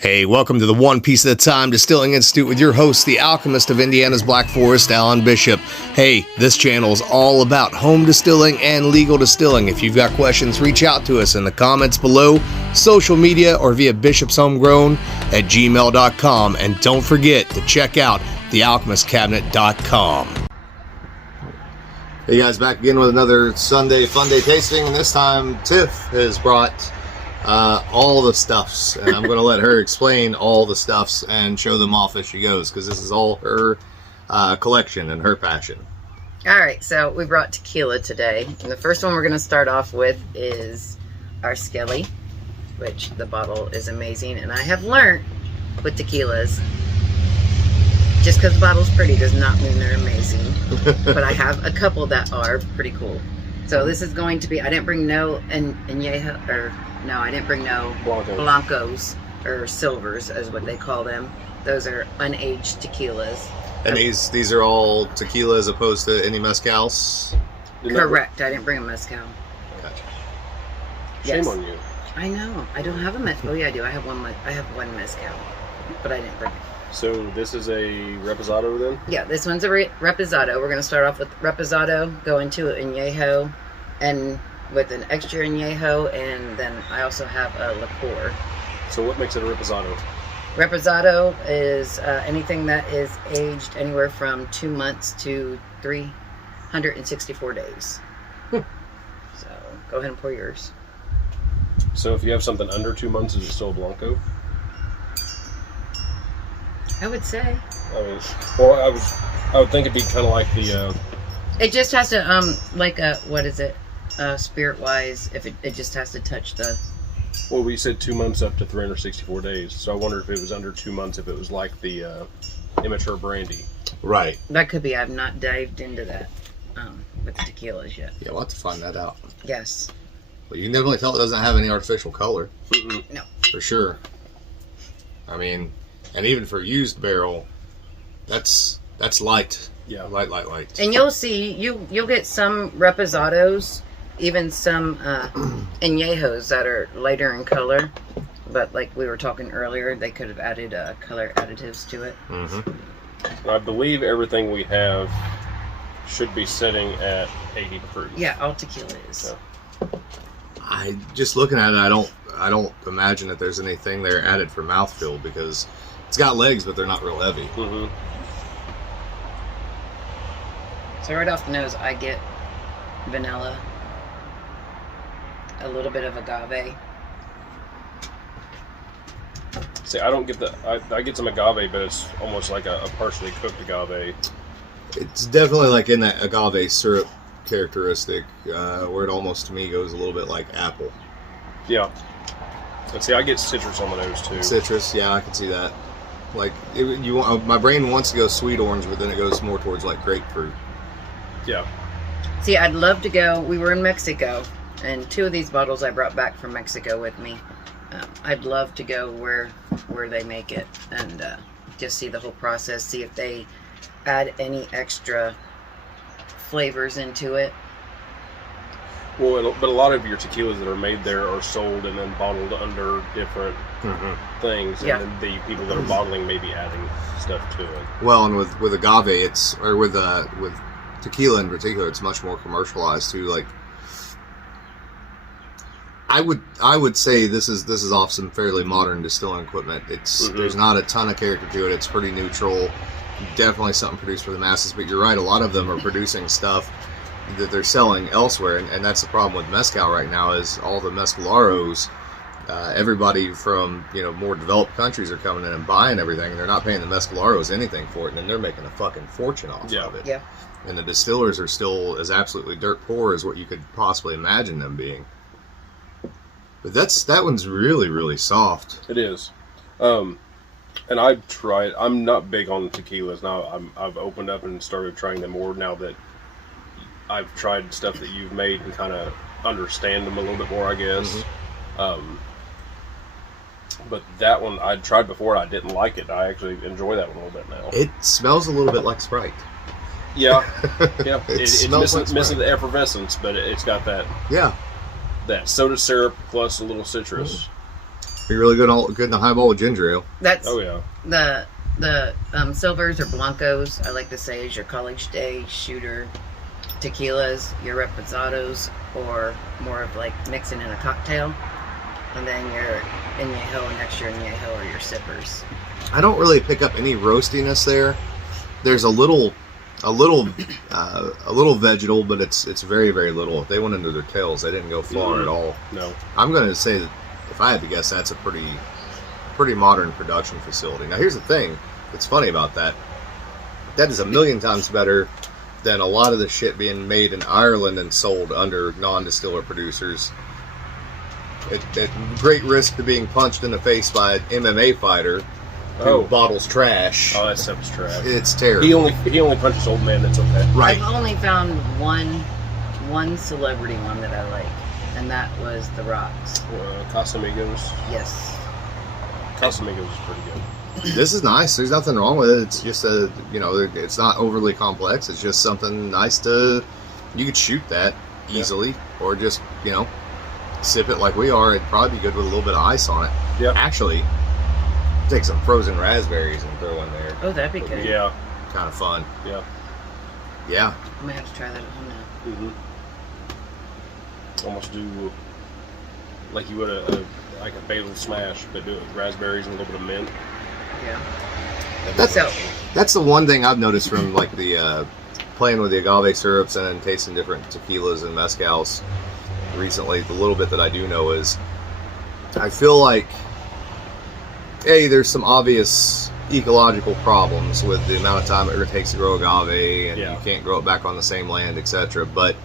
Hey, welcome to the One Piece at a Time Distilling Institute with your host, the alchemist of Indiana's Black Forest, Alan Bishop. Hey, this channel is all about home distilling and legal distilling. If you've got questions, reach out to us in the comments below, social media, or via bishopshomegrown@gmail.com. And don't forget to check out thealchemistcabinet.com. Hey guys, back again with another Sunday Funday tasting, and this time Tiff has brought all the stuffs, and I'm going to let her explain all the stuffs and show them off as she goes, because this is all her collection and her passion. All right, so we brought tequila today, and the first one we're going to start off with is our Skelly, which the bottle is amazing, and I have learned with tequilas, just because the bottle's pretty does not mean they're amazing, but I have a couple that are pretty cool. So this is going to be, I didn't bring no añejo, or no, I didn't bring no blancos, or silvers, as what they call them. Those are unaged tequilas. And these are all tequila as opposed to any mezcals? Correct. I didn't bring a mezcal. Gotcha. Shame Yes. on you. I know. I don't have a mezcal. Oh yeah, I do. I have one mezcal, but I didn't bring it. So this is a reposado then? Yeah, this one's a reposado. We're going to start off with reposado, go into añejo, and with an extra añejo, and then I also have a liqueur. So what makes it a reposado? Reposado is anything that is aged anywhere from 2 months to 364 days. So go ahead and pour yours. So if you have something under 2 months, is it still a Blanco? I would say. I mean, well, I would think it'd be kind of like the. It just has to like a, what is it? Spirit wise, if it just has to touch the. Well, we said 2 months up to 364 days. So I wonder if it was under 2 months, if it was like the immature brandy. Right. That could be. I've not dived into that with the tequilas yet. Yeah, we'll have to find that out. Yes. Well, you can definitely tell it doesn't have any artificial color. Mm-mm. No. For sure. I mean, and even for used barrel, that's light. Yeah. Light. And you'll see, you'll get some reposados, even some añejos that are lighter in color. But like we were talking earlier, they could have added color additives to it. Mm-hmm. I believe everything we have should be sitting at 80 proof. Yeah, all tequila is. So. I just looking at it, I don't imagine that there's anything there added for mouthfeel, because it's got legs, but they're not real heavy. Mm-hmm. So right off the nose, I get vanilla, a little bit of agave. See, I don't get the. I get some agave, but it's almost like a partially cooked agave. It's definitely like in that agave syrup characteristic, where it almost to me goes a little bit like apple. Yeah. And see, I get citrus on the nose too. Citrus, yeah, I can see that. Like my brain wants to go sweet orange, but then it goes more towards like grapefruit. Yeah. See, I'd love to go. We were in Mexico, and 2 of these bottles I brought back from Mexico with me. I'd love to go where they make it and just see the whole process, see if they add any extra flavors into it. Well, but a lot of your tequilas that are made there are sold and then bottled under different things, Yeah. and then the people that are bottling may be adding stuff to it. Well, and with agave, with tequila in particular, it's much more commercialized too. Like, I would say this is off some fairly modern distilling equipment. There's not a ton of character to it. It's pretty neutral. Definitely something produced for the masses. But you're right, a lot of them are producing stuff that they're selling elsewhere, and that's the problem with mezcal right now. Is all the mezcaleros, everybody from more developed countries are coming in and buying everything, and they're not paying the mezcaleros anything for it, and then they're making a fucking fortune off of it. Yeah. And the distillers are still as absolutely dirt poor as what you could possibly imagine them being. But that one's really, really soft. It is. And I've tried. I'm not big on tequilas now. I've opened up and started trying them more now that I've tried stuff that you've made and kind of understand them a little bit more, I guess. But that one I tried before and I didn't like it. I actually enjoy that one a little bit now. It smells a little bit like Sprite. Yeah, yeah. It's missing the effervescence, but it's got that Yeah. that soda syrup plus a little citrus. Be really good in the highball with ginger ale. That's Oh yeah. the silvers or blancos. I like to say is your college day shooter. Tequilas, your reposados, or more of like mixing in a cocktail. And then your añejo next year añejo are your sippers. I don't really pick up any roastiness there. There's a little vegetal, but it's very, very little. If they went into their tails, they didn't go far at all. No. I'm going to say that if I had to guess, that's a pretty modern production facility. Now, here's the thing that's funny about that. That is a million times better than a lot of the shit being made in Ireland and sold under non-distiller producers. At great risk to being punched in the face by an MMA fighter who bottles trash. Oh, that stuff's trash. It's terrible. He only punches old man. That's okay. Right. I've only found one celebrity one that I like, and that was The Rock's. Casamigos. Yes. Casamigos is pretty good. This is nice. There's nothing wrong with it. It's just it's not overly complex. It's just something nice you could shoot that easily, or just, sip it like we are. It'd probably be good with a little bit of ice on it. Yeah. Actually, take some frozen raspberries and throw in there. Oh, that'd be good. Yeah. Kind of fun. Yeah. Yeah. I might have to try that at home now. Mm-hmm. Almost do like you would a basil smash, but do it with raspberries and a little bit of mint. Yeah. That's the one thing I've noticed from like the playing with the agave syrups and then tasting different tequilas and mezcals recently. The little bit that I do know is I feel like there's some obvious ecological problems with the amount of time it takes to grow agave, and you can't grow it back on the same land, etc. But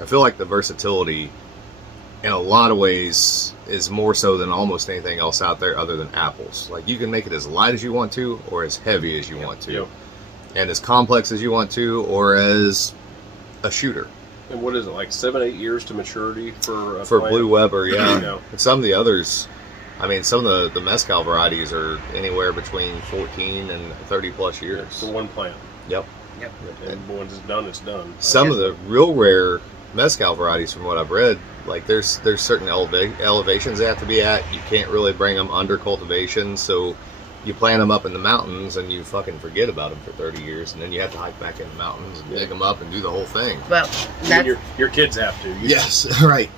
I feel like the versatility in a lot of ways is more so than almost anything else out there other than apples. Like, you can make it as light as you want to, or as heavy as you want to, and as complex as you want to, or as a shooter. And what is it, like 7-8 years to maturity for a plant? Blue Weber? Yeah. No. And some of the others, I mean, some of the mezcal varieties are anywhere between 14 and 30 plus years. For one plant. Yep. And once it's done, it's done. Some of the real rare mezcal varieties, from what I've read, like there's certain elevations they have to be at. You can't really bring them under cultivation, so you plant them up in the mountains and you fucking forget about them for 30 years, and then you have to hike back in the mountains and dig them up and do the whole thing. Well, that's, your kids have to. Yes, right.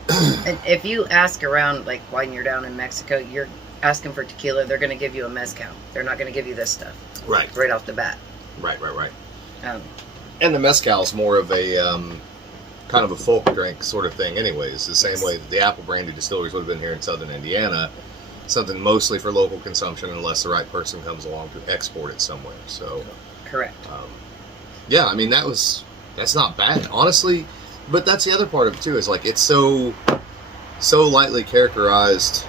And if you ask around, like when you're down in Mexico, you're asking for tequila, they're going to give you a mezcal. They're not going to give you this stuff. Right off the bat. Right. And the mezcal is more of a kind of a folk drink sort of thing anyways, the same way that the apple brandy distilleries would have been here in southern Indiana, something mostly for local consumption unless the right person comes along to export it somewhere. So correct. I mean, that's not bad, honestly, but that's the other part of it too, is like it's so lightly characterized,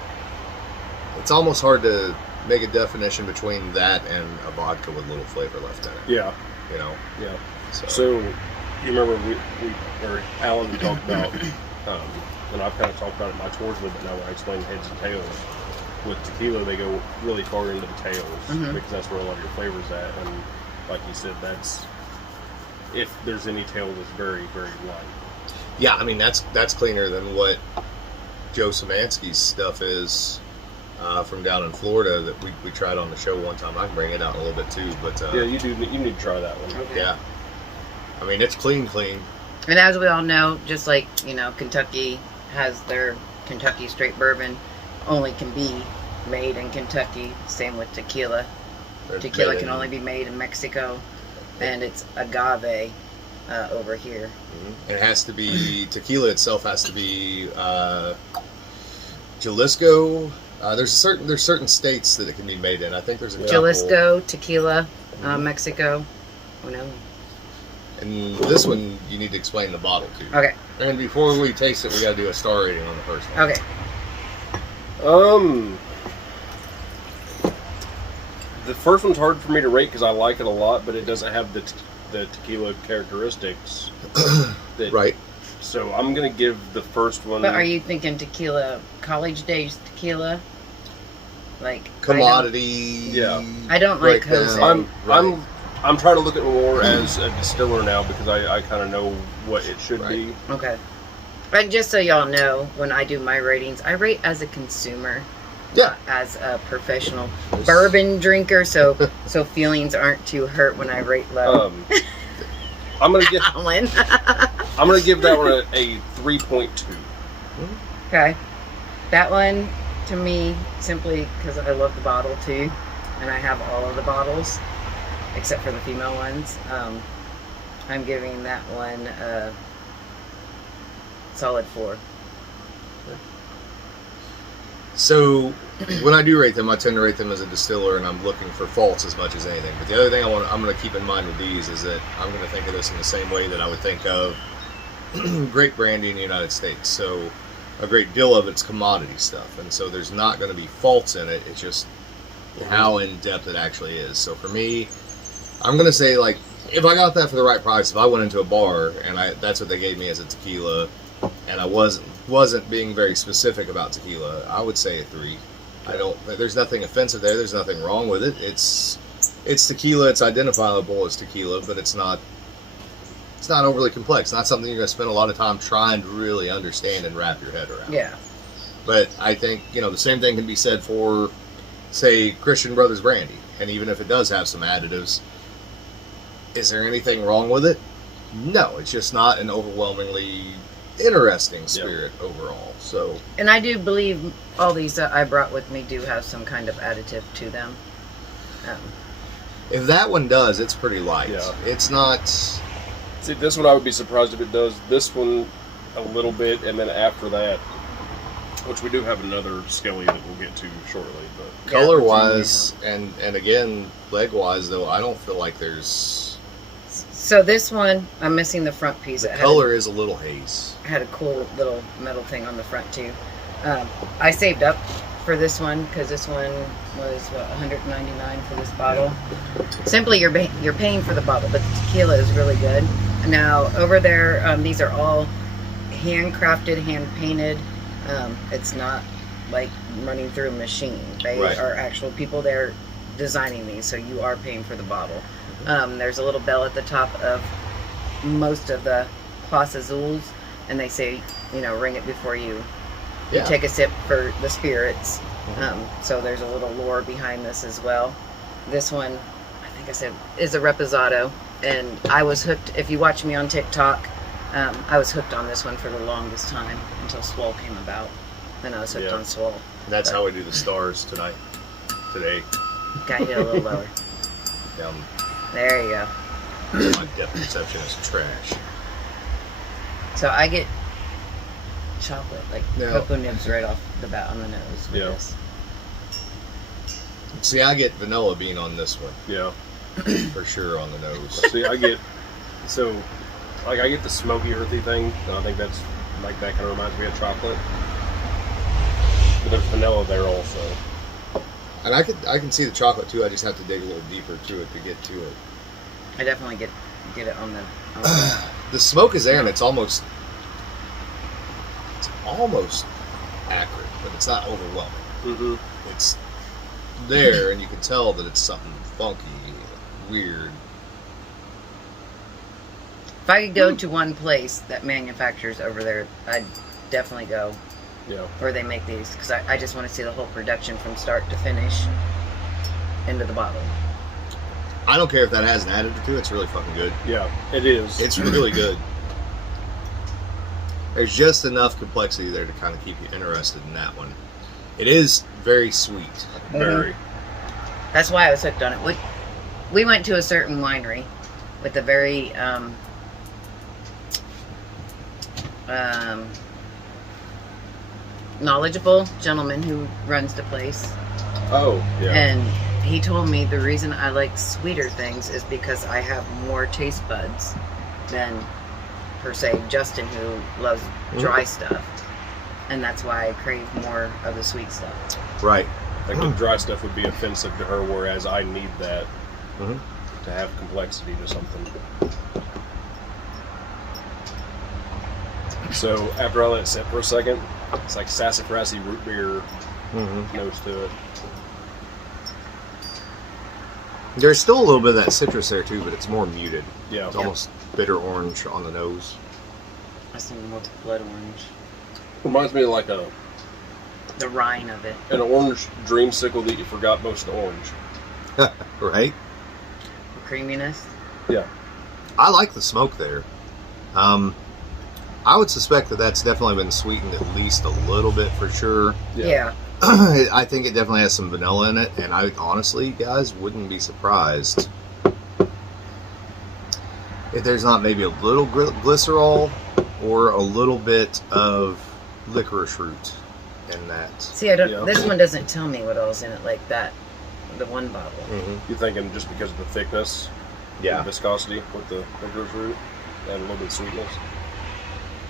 it's almost hard to make a definition between that and a vodka with a little flavor left in it. Yeah. So you remember or Alan talked about, and I've kind of talked about it in my tours with it now, where I explain heads and tails. With tequila, they go really far into the tails, because that's where a lot of your flavor's at. And like you said, that's, if there's any tail, that's very, very light. Yeah, I mean, that's cleaner than what Joe Szymanski's stuff is from down in Florida that we tried on the show one time. I can bring it out in a little bit too, but you need to try that one. Okay. Yeah, I mean, it's clean. And as we all know, just like Kentucky has their Kentucky straight bourbon, only can be made in Kentucky. Same with tequila. Tequila can only be made in Mexico, and it's agave over here. Mm-hmm. It has to be, tequila itself has to be Jalisco. There's certain states that it can be made in. I think there's a couple. Jalisco, tequila, Mexico. Oh no. And this one you need to explain the bottle too. Okay. And before we taste it, we got to do a star rating on the first one. Okay. The first one's hard for me to rate because I like it a lot, but it doesn't have the tequila characteristics. Right. So I'm gonna give the first one. But are you thinking tequila, college days tequila? Like commodity? I don't like Jose. I'm trying to look at it more as a distiller now because I kind of know what it should be. Okay. And just so y'all know, when I do my ratings, I rate as a consumer. Yeah. As a professional bourbon drinker, so feelings aren't too hurt when I rate low. I'm gonna give Alan. I'm gonna give that one a 3.2. Okay, that one to me simply because I love the bottle too, and I have all of the bottles except for the female ones. I'm giving that one a solid 4. So when I do rate them, I tend to rate them as a distiller, and I'm looking for faults as much as anything. But the other thing I'm going to keep in mind with these is that I'm going to think of this in the same way that I would think of great brandy in the United States. So a great deal of it's commodity stuff, and so there's not going to be faults in it. It's just how in depth it actually is. So for me, I'm going to say, like, if I got that for the right price, if I went into a bar and that's what they gave me as a tequila, and I wasn't being very specific about tequila, I would say a 3. There's nothing offensive there. There's nothing wrong with it. It's tequila. It's identifiable as tequila, but it's not overly complex. Not something you're going to spend a lot of time trying to really understand and wrap your head around. Yeah. But I think, the same thing can be said for, say, Christian Brothers brandy. And even if it does have some additives, is there anything wrong with it? No, it's just not an overwhelmingly interesting spirit overall. So, and I do believe all these that I brought with me do have some kind of additive to them. If that one does, it's pretty light. Yeah. It's not. See, this one I would be surprised if it does. This one a little bit, and then after that, which we do have another Skelly that we'll get to shortly. But Color wise and again leg wise, though, I don't feel like there's. So this one, I'm missing the front piece. The color is a little haze. Had a cool little metal thing on the front too. I saved up for this one because this one was $199 for this bottle. Simply, you're paying for the bottle, but the tequila is really good. Now over there, these are all handcrafted, hand painted. It's not like running through a machine. They are actual people there designing these, so you are paying for the bottle. There's a little bell at the top of most of the Class Azules, and they say, ring it before you take a sip for the spirits. So there's a little lore behind this as well. This one, I think I said, is a Reposado, and I was hooked. If you watch me on TikTok, I was hooked on this one for the longest time until Swole came about. Then I was hooked on Swole. That's how we do the stars today. Got hit a little lower. Down. There you go. My depth perception is trash. So I get chocolate, like cocoa nibs right off the bat on the nose with this. See, I get vanilla bean on this one. Yeah. For sure on the nose. See, I get the smoky, earthy thing, and I think that's, like, that kind of reminds me of chocolate. But there's vanilla there also. And I can see the chocolate too. I just have to dig a little deeper to it to get to it. I definitely get it on the. The smoke is there, and it's almost accurate, but it's not overwhelming. Mm-hmm. It's there, and you can tell that it's something funky, weird. If I could go to one place that manufactures over there, I'd definitely go. Yeah. Where they make these, because I just want to see the whole production from start to finish into the bottle. I don't care if that has an additive to it. It's really fucking good. Yeah, it is. It's really good. There's just enough complexity there to kind of keep you interested in that one. It is very sweet. Very. That's why I was hooked on it. We went to a certain winery with a very knowledgeable gentleman who runs the place. Oh, yeah. And he told me the reason I like sweeter things is because I have more taste buds than, per se, Justin, who loves dry stuff. And that's why I crave more of the sweet stuff. Right. Like the dry stuff would be offensive to her, whereas I need that to have complexity to something. So after I let it sit for a second, it's like sassafrasy root beer nose to it. There's still a little bit of that citrus there too, but it's more muted. Yeah. It's almost bitter orange on the nose. I think more blood orange. Reminds me of like a the rind of it. An orange dreamsicle that you forgot most of the orange. Right? The creaminess. Yeah. I like the smoke there. I would suspect that that's definitely been sweetened at least a little bit for sure. Yeah. I think it definitely has some vanilla in it, and I honestly, guys, wouldn't be surprised if there's not maybe a little glycerol or a little bit of licorice root in that. See, I don't. Yeah. This one doesn't tell me what all's in it like that. The one bottle. Mm-hmm. You're thinking just because of the thickness, Yeah. the viscosity with the licorice root, and a little bit of sweetness.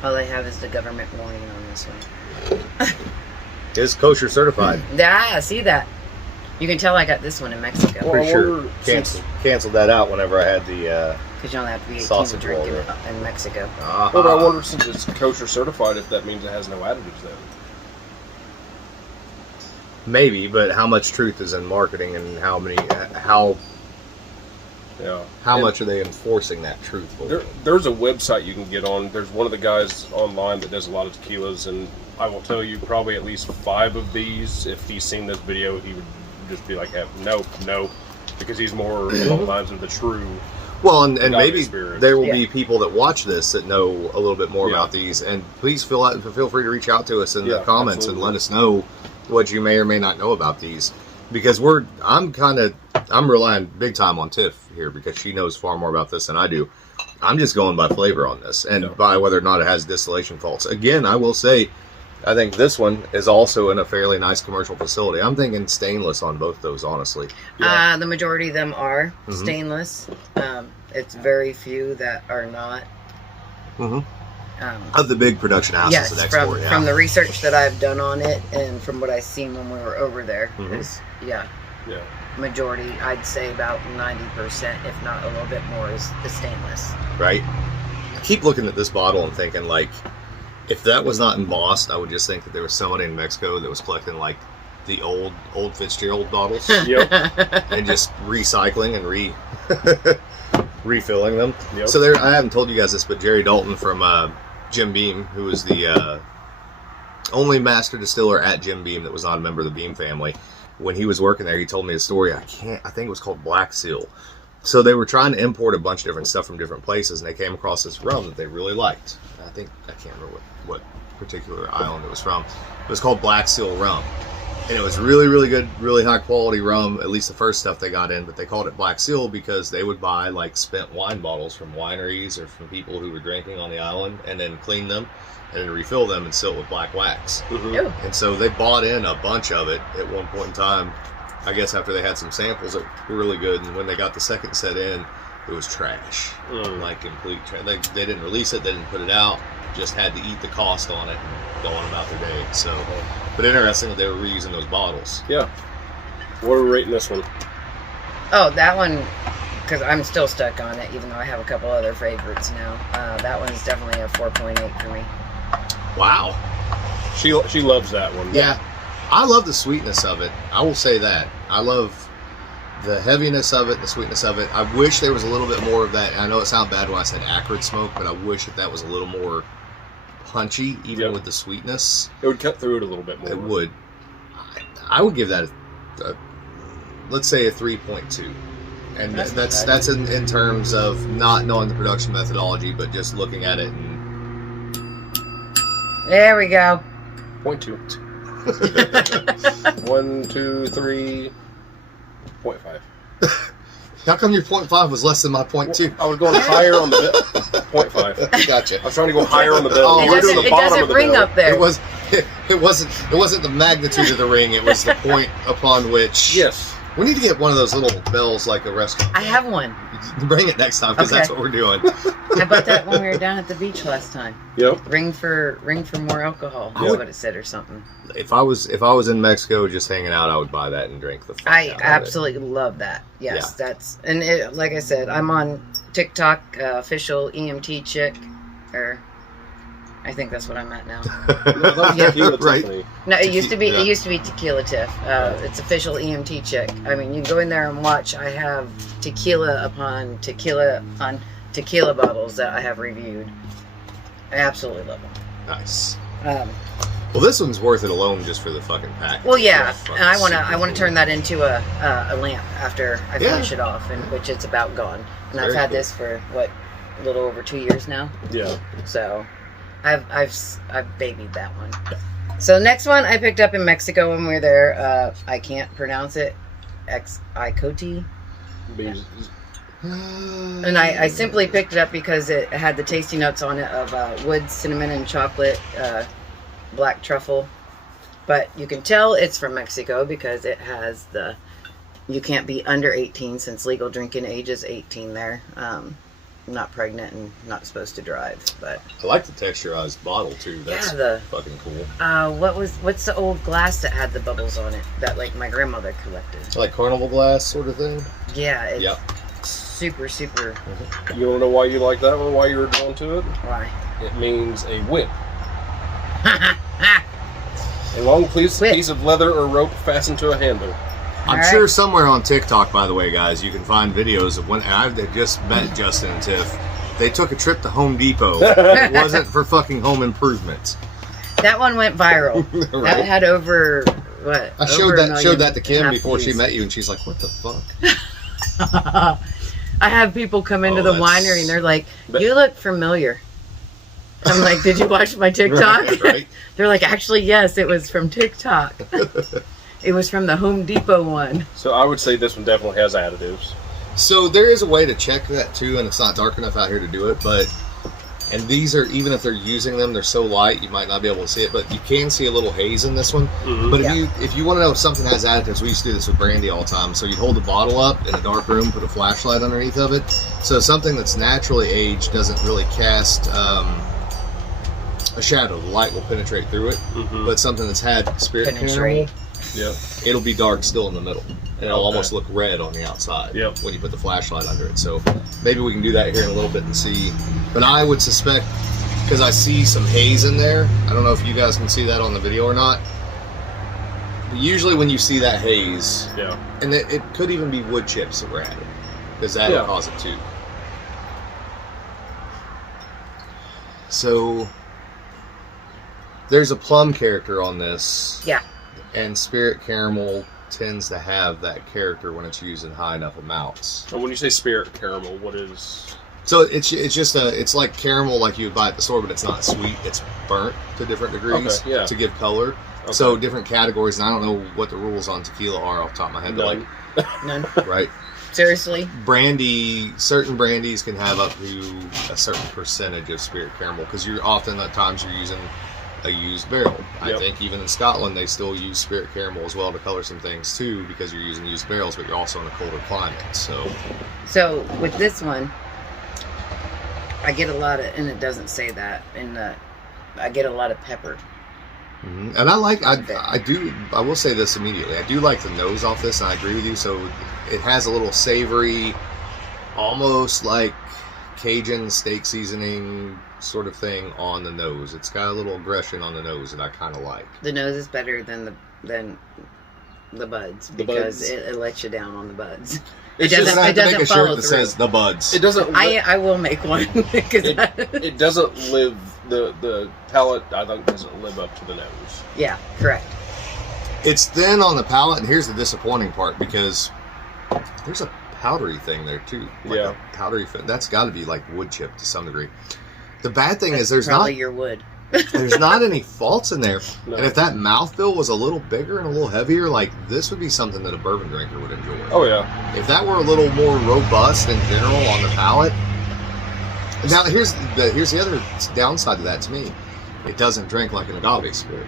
All I have is the government warning on this one. It's kosher certified. Yeah, see that. You can tell I got this one in Mexico. Well, Pretty I sure. wonder Canceled that out whenever I had the. Because you only have to be 18 to Sausage drink roll, in Mexico. Well, but I wonder since it's kosher certified if that means it has no additives then. Maybe, but how much truth is in marketing, and how Yeah. much are they enforcing that truth? There's a website you can get on. There's one of the guys online that does a lot of tequilas, and I will tell you probably at least 5 of these. If he's seen this video, he would just be like, nope, because he's more along the lines of the true. Well, and maybe experience. there will be people that watch this that know a little bit more Yeah. about these, and please feel free to reach out to us in the Yeah, comments absolutely. and let us know what you may or may not know about these, because I'm relying big time on Tiff here because she knows far more about this than I do. I'm just going by flavor on this and by whether or not it has distillation faults. Again, I will say, I think this one is also in a fairly nice commercial facility. I'm thinking stainless on both those, honestly. Yeah. The majority of them are Mhm. stainless. It's very few that are not. Mm-hmm. Of the big production houses Yes, that export, from the research that I've done on it and from what I seen when we were over there, Mhm. is Yeah. majority. I'd say about 90%, if not a little bit more, is the stainless. right? I keep looking at this bottle and thinking, like, if that was not embossed, I would just think that there was somebody in Mexico that was collecting, like, the old Fitzgerald bottles Yep. and just recycling and refilling them. Yep. So I haven't told you guys this, but Jerry Dalton from Jim Beam, who was the only master distiller at Jim Beam that was not a member of the Beam family, when he was working there, he told me a story. I think it was called Black Seal. So they were trying to import a bunch of different stuff from different places, and they came across this rum that they really liked. I can't remember what particular island it was from. It was called Black Seal rum. And it was really, really good, really high quality rum, at least the first stuff they got in, but they called it Black Seal because they would buy like spent wine bottles from wineries or from people who were drinking on the island and then clean them and then refill them and seal it with black wax. Mhm. Ew. And so they bought in a bunch of it at one point in time, I guess after they had some samples that were really good, and when they got the second set in, it was trash. Mm. Like complete trash. They didn't release it, they didn't put it out, just had to eat the cost on it and go on about their day. So, but interesting that they were reusing those bottles. Yeah. What are we rating this one? Oh, that one, because I'm still stuck on it, even though I have a couple other favorites now. That one's definitely a 4.8 for me. Wow. She loves that one. Yeah. I love the sweetness of it. I will say that. I love the heaviness of it, the sweetness of it. I wish there was a little bit more of that. I know it sounded bad when I said acrid smoke, but I wish that was a little more punchy, even with the sweetness. It would cut through it a little bit more. It would. I would give that let's say a 3.2. And that's in terms of not knowing the production methodology, but just looking at it and There we go. 0.2. 1, 2, 3. 0.5. how come your 0.5 was less than my 0.2? I was going higher on the bill. 0.5. Gotcha. I was trying to go higher on the bill. Oh, You were doing the it bottom doesn't of the ring bill. up there. It wasn't the magnitude of the ring. It was the point upon which. Yes. We need to get one of those little bells like a restaurant. I have one. Bring it next time because that's Okay. what we're doing. I bought that when we were down at the beach last time. Yep. Ring for more alcohol. I That's would- what it said or something. If I was in Mexico just hanging out, I would buy that and drink the fuck I out of absolutely love that. Yes, that's and it, like I said, I'm on TikTok, official EMT chick, or I think that's what I'm at now. Yeah, Tequila right. Tiffany. No, it used to be Yeah. it used to be Tequila Tiff. It's official EMT chick. I mean, you can go in there and watch. I have tequila upon tequila on tequila bottles that I have reviewed. I absolutely love them. Nice. Well, this one's worth it alone just for the fucking pack. Well, yeah, It's and I want to fucking turn that into a lamp after I Yeah. finish it off, and which it's about gone. And I've Very had cool. this for what, a little over 2 years now. Yeah. So, I've babied that one. So next one I picked up in Mexico when we were there. I can't pronounce it. Icote. And I simply picked it up because it had the tasty notes on it of wood, cinnamon, and chocolate, black truffle. But you can tell it's from Mexico because it has the, you can't be under 18 since legal drinking age is 18 there. Not pregnant and not supposed to drive. But I like the texturized bottle too. That's fucking cool. what's the old glass that had the bubbles on it that like my grandmother collected? Like carnival glass sort of thing. Yeah, it's Yep. super. You want to know why you like that one? Why you were drawn to it? Why? It means a whip. A long piece of leather or rope fastened to a handle. I'm sure somewhere on TikTok, by the way, guys, you can find videos of when I had just met Justin and Tiff. They took a trip to Home Depot. It wasn't for fucking home improvements. That one went viral. Right. That had over what? I showed that to Kim before she met you, and she's like, "What the fuck?" I have people come into the winery and they're like, "You look familiar." I'm like, "Did you watch my TikTok?" Right. They're like, "Actually, yes, it was from TikTok. It was from the Home Depot one." So I would say this one definitely has additives. So there is a way to check that too, and it's not dark enough out here to do it. But and these are, even if they're using them, they're so light you might not be able to see it. But you can see a little haze in this one. Mm-hmm. But if you want to know if something has additives, we used to do this with brandy all the time. So you'd hold the bottle up in a dark room, put a flashlight underneath of it. So something that's naturally aged doesn't really cast a shadow. The light will penetrate through it. Mm-hmm. But something that's had spirit Penetrate. Yep. it'll be dark still in the middle, and it'll almost look red on the outside when you put the flashlight under it. So maybe we can do that here in a little bit and see. But I would suspect, because I see some haze in there, I don't know if you guys can see that on the video or not, but usually when you see that haze, and it could even be wood chips that were added, because that'll cause it too. So there's a plum character on this. Yeah. And Spirit Caramel tends to have that character when it's used in high enough amounts. And when you say Spirit Caramel, what is... So it's just it's like caramel like you would buy at the store, but it's not sweet. It's burnt to different degrees to give color. Okay. So different categories, and I don't know what the rules on tequila are off the top of my head. None. None. Right? Seriously? Certain brandies can have up to a certain percentage of Spirit Caramel, because you're often at times you're using a used barrel. I think even in Scotland they still use Spirit Caramel as well to color some things too, because you're using used barrels, but you're also in a colder climate. So with this one, I get a lot of, and it doesn't say that, I get a lot of pepper. Mm-hmm. And I will say this immediately, I do like the nose off this, and I agree with you. So it has a little savory, almost like Cajun steak seasoning sort of thing on the nose. It's got a little aggression on the nose that I kind of like. The nose is better than the buds, because it lets you down on the buds. It doesn't make a follow shirt that says the buds. It doesn't. I will make one. It doesn't live. The palate, I think, doesn't live up to the nose. Yeah, correct. It's thin on the palate, and here's the disappointing part, because there's a powdery thing there too. A powdery fin. That's got to be like wood chip to some degree. The bad thing is there's probably your wood. There's not any faults in there. No. And if that mouthfeel was a little bigger and a little heavier, like, this would be something that a bourbon drinker would enjoy. Oh, yeah. If that were a little more robust in general on the palate. Now, here's the other downside to that to me. It doesn't drink like an agave spirit.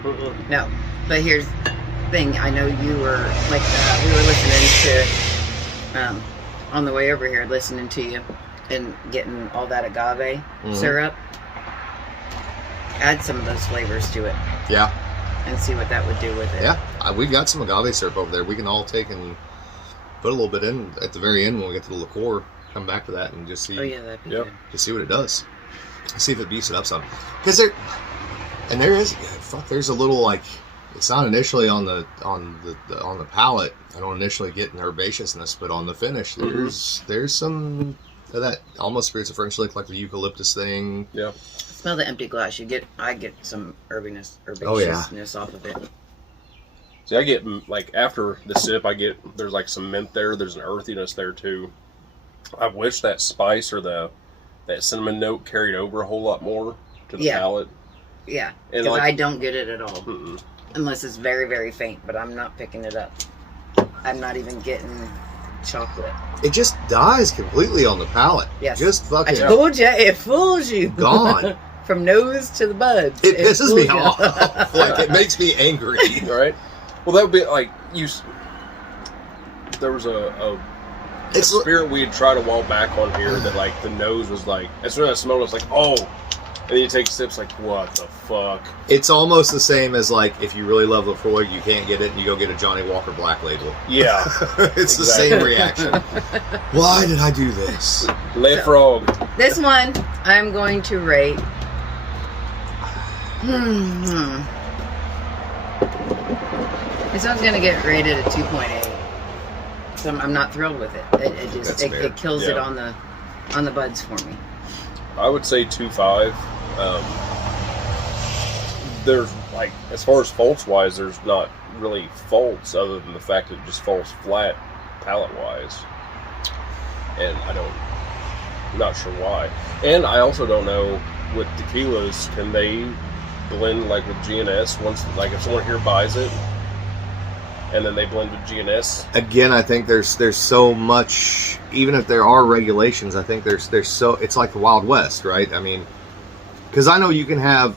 No. But here's the thing. I know you were, like, we were listening to, on the way over here, listening to you and getting all that agave syrup. Add some of those flavors to it. Yeah. And see what that would do with it. Yeah. We've got some agave syrup over there. We can all take and put a little bit in at the very end when we get to the liqueur. Come back to that and just see. Oh, yeah, that'd be good. Just see what it does. See if it beefs it up some. Because there's a little, like, it's not initially on the palate. I don't initially get an herbaceousness, but on the finish, there's some That almost spirits of French lick, like the eucalyptus thing. Yeah. Smell the empty glass. I get some herbaceousness off of it. See, I get, like, after the sip, there's like some mint there. There's an earthiness there too. I wish that spice or that cinnamon note carried over a whole lot more to the palate. Yeah, And because like, I don't get it at all. Mm-mm. Unless it's very, very faint, but I'm not picking it up. I'm not even getting chocolate. It just dies completely on the palate. Yes. Just fucking I told you, it fools you. gone. From nose to the buds. It pisses me fools you. off. Like, it makes me angry. Right? Well, that would be like there was a spirit we had tried a while back on here that, like, the nose was like, as soon as I smelled it, it's like, oh. And then you take sips, like, what the fuck? It's almost the same as, like, if you really love Lefroy, you can't get it, and you go get a Johnny Walker Black Label. Yeah. It's the same reaction. Why did I do this? Le Frog. This one, I'm going to rate. This one's going to get rated a 2.8. So I'm not thrilled with it. It kills it on the buds for me. I would say 2.5. There's, like, as far as faults wise, there's not really faults other than the fact that it just falls flat palate wise. And I'm not sure why. And I also don't know with tequilas, can they blend like with GNS once, like, if someone here buys it and then they blend with GNS? Again, I think there's so much. Even if there are regulations, I think there's so, it's like the Wild West, right? I mean, because I know you can have,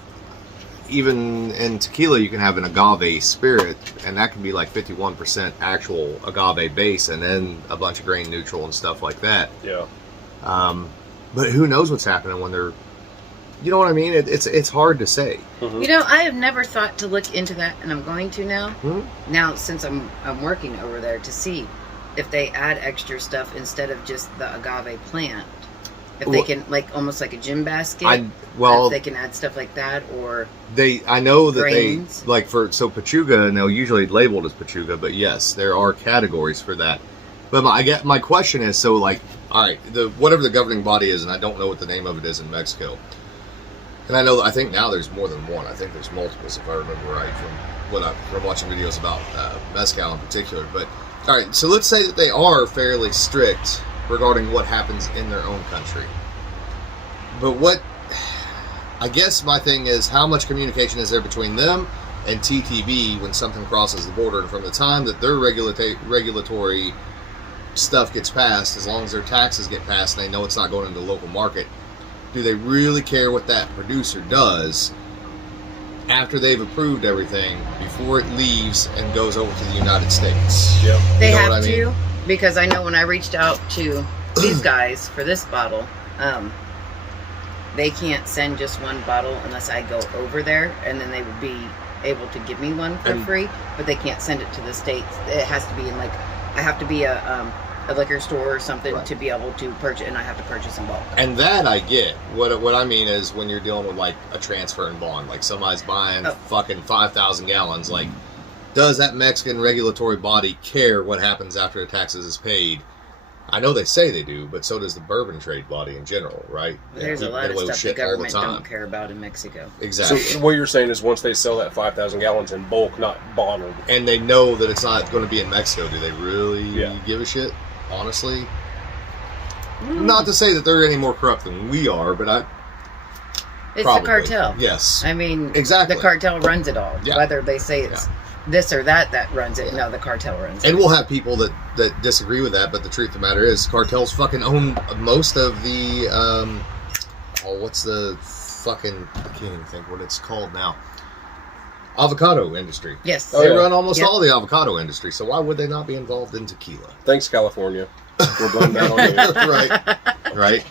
even in tequila, you can have an agave spirit, and that can be like 51% actual agave base, and then a bunch of grain neutral and stuff like that. Yeah. But who knows what's happening when they're, you know what I mean? It's hard to say. Mm-hmm. You know, I have never thought to look into that, and I'm going to now. Mm-hmm. Now, since I'm working over there, to see if they add extra stuff instead of just the agave plant. If they can, like, almost like a gym basket. If they can add stuff like that, or I know that grains. they, like, Pachuga, and they'll usually labeled as Pachuga, but yes, there are categories for that. But my question is, so, like, all right, whatever the governing body is, and I don't know what the name of it is in Mexico. And I think now there's more than one. I think there's multiples, if I remember right, from watching videos about mezcal in particular. But all right, so let's say that they are fairly strict regarding what happens in their own country. But I guess my thing is, how much communication is there between them and TTB when something crosses the border? And from the time that their regulatory stuff gets passed, as long as their taxes get passed and they know it's not going into the local market, do they really care what that producer does after they've approved everything before it leaves and goes over to the United States? Yeah. They You know have what I mean? to, because I know when I reached out to these guys for this bottle, they can't send just one bottle unless I go over there, and then they would be able to give me one for free, but they can't send it to the States. It has to be in, like, I have to be a liquor store or something to be able to purchase, and I have to purchase in bulk. And that I get. What I mean is when you're dealing with, like, a transfer and bond, like somebody's buying fucking 5,000 gallons, like, does that Mexican regulatory body care what happens after the taxes is paid? I know they say they do, but so does the bourbon trade body in general, right? There's a lot of stuff the government don't care about in Mexico. Exactly. So what you're saying is once they sell that 5,000 gallons in bulk, not bottled, and they know that it's not going to be in Mexico, do they really give a shit? Honestly, not to say that they're any more corrupt than we are, but it's probably. the cartel. Yes, I mean, exactly. The cartel runs it all. Yeah. Whether they say it's this or that runs it, no, the cartel runs it. And we'll have people that disagree with that, but the truth of the matter is, cartels fucking own most of the what's the fucking, I can't even think what it's called now. Avocado industry. Yes. They run almost all the avocado industry, so why would they not be involved in tequila? Thanks, California. We're blaming that on you. Right.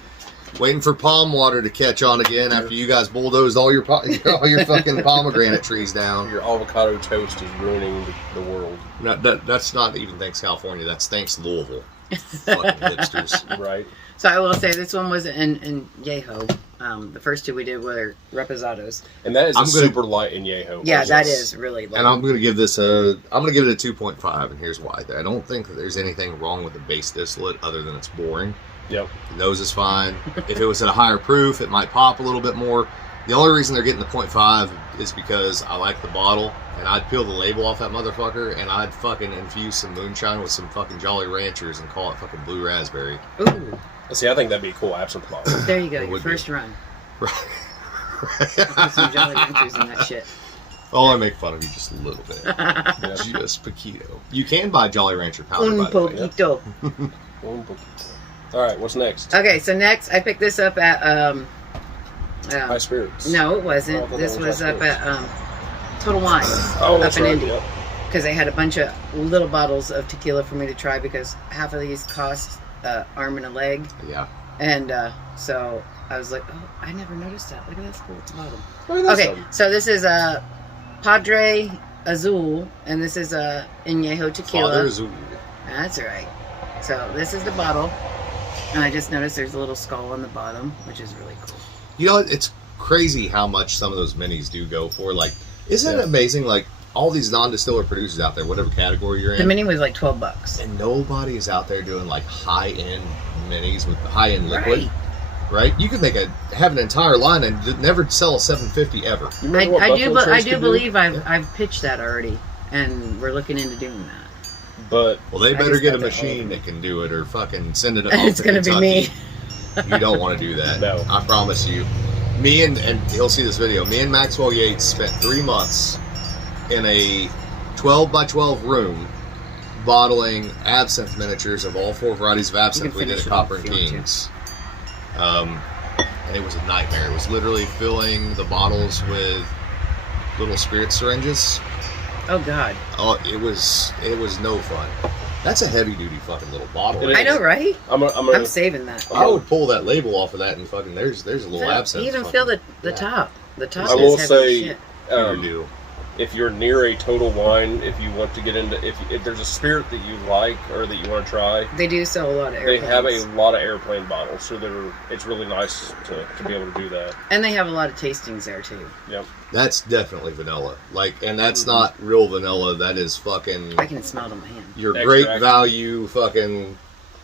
Waiting for palm water to catch on again after you guys bulldozed all your fucking pomegranate trees down. Your avocado toast is ruining the world. No, that's not even thanks California. That's thanks Louisville. Fucking hipsters. Right. So I will say this one was in Yeho. The first two we did were reposados. And that is super light in Yeho. Yeah, that is really light. And I'm going to give this a 2.5, and here's why. I don't think that there's anything wrong with the base distillate other than it's boring. Yep. The nose is fine. If it was at a higher proof, it might pop a little bit more. The only reason they're getting the 0.5 is because I like the bottle, and I'd peel the label off that motherfucker, and I'd fucking infuse some moonshine with some fucking Jolly Ranchers and call it fucking Blue Raspberry. Ooh. See, I think that'd be a cool absinthe bottle. There you go, It your would first be. run. Right. Put some Jolly Ranchers in that shit. Oh, I make fun of you just a little bit. Just poquito. You can buy Jolly Rancher powder, Un by the way. poquito. All right, what's next? Okay, so next I picked this up at High Spirits. no, it Oh, I wasn't. thought This that was was High up at Total Wine Oh, up that's in right. Indy. Yep. Because they had a bunch of little bottles of tequila for me to try because half of these cost arm and a leg. Yeah. And so I was like, oh, I never noticed that. Look at that cool bottom. I mean, that's Okay, so this is a Padre Azul, and this is a Añejo tequila. Father Azul. That's right. So this is the bottle, and I just noticed there's a little skull on the bottom, which is really cool. You know, it's crazy how much some of those minis do go for. Like, isn't it amazing? Like, all these non-distiller producers out there, whatever category you're in. The mini was like $12. And nobody is out there doing, like, high-end minis with high-end liquid. Right? You could have an entire line and never sell a 750 ever. I do believe I've pitched that already, and we're looking into doing that. But Well, they I better just get a got that machine that can do it, or fucking send it off It's to gonna be me. Kentucky. You don't want to do that. No. I promise you. Me and he'll see this video. Me and Maxwell Yates spent 3 months in a 12 by 12 room bottling absinthe miniatures of all 4 varieties of absinthe we did finish at it off Copper if and you want to. Kings. And it was a nightmare. It was literally filling the bottles with little spirit syringes. Oh God! Oh, it was no fun. That's a heavy duty fucking little bottle. It I know, right? I'm saving that. I would pull that label off of that and fucking there's a little absinthe. Even fucking- feel the yeah. top. The top I is will heavy say, as shit. You if you're near a Total Wine, if you want to get into, if there's a spirit that you like or that you want to try, They do sell a lot of they airplanes. have a lot of airplane bottles, so it's really nice to be able to do that. And they have a lot of tastings there too. Yep. That's definitely vanilla. Like, and that's not real vanilla. That is fucking I can smell it on my hand. your Extract. great value fucking.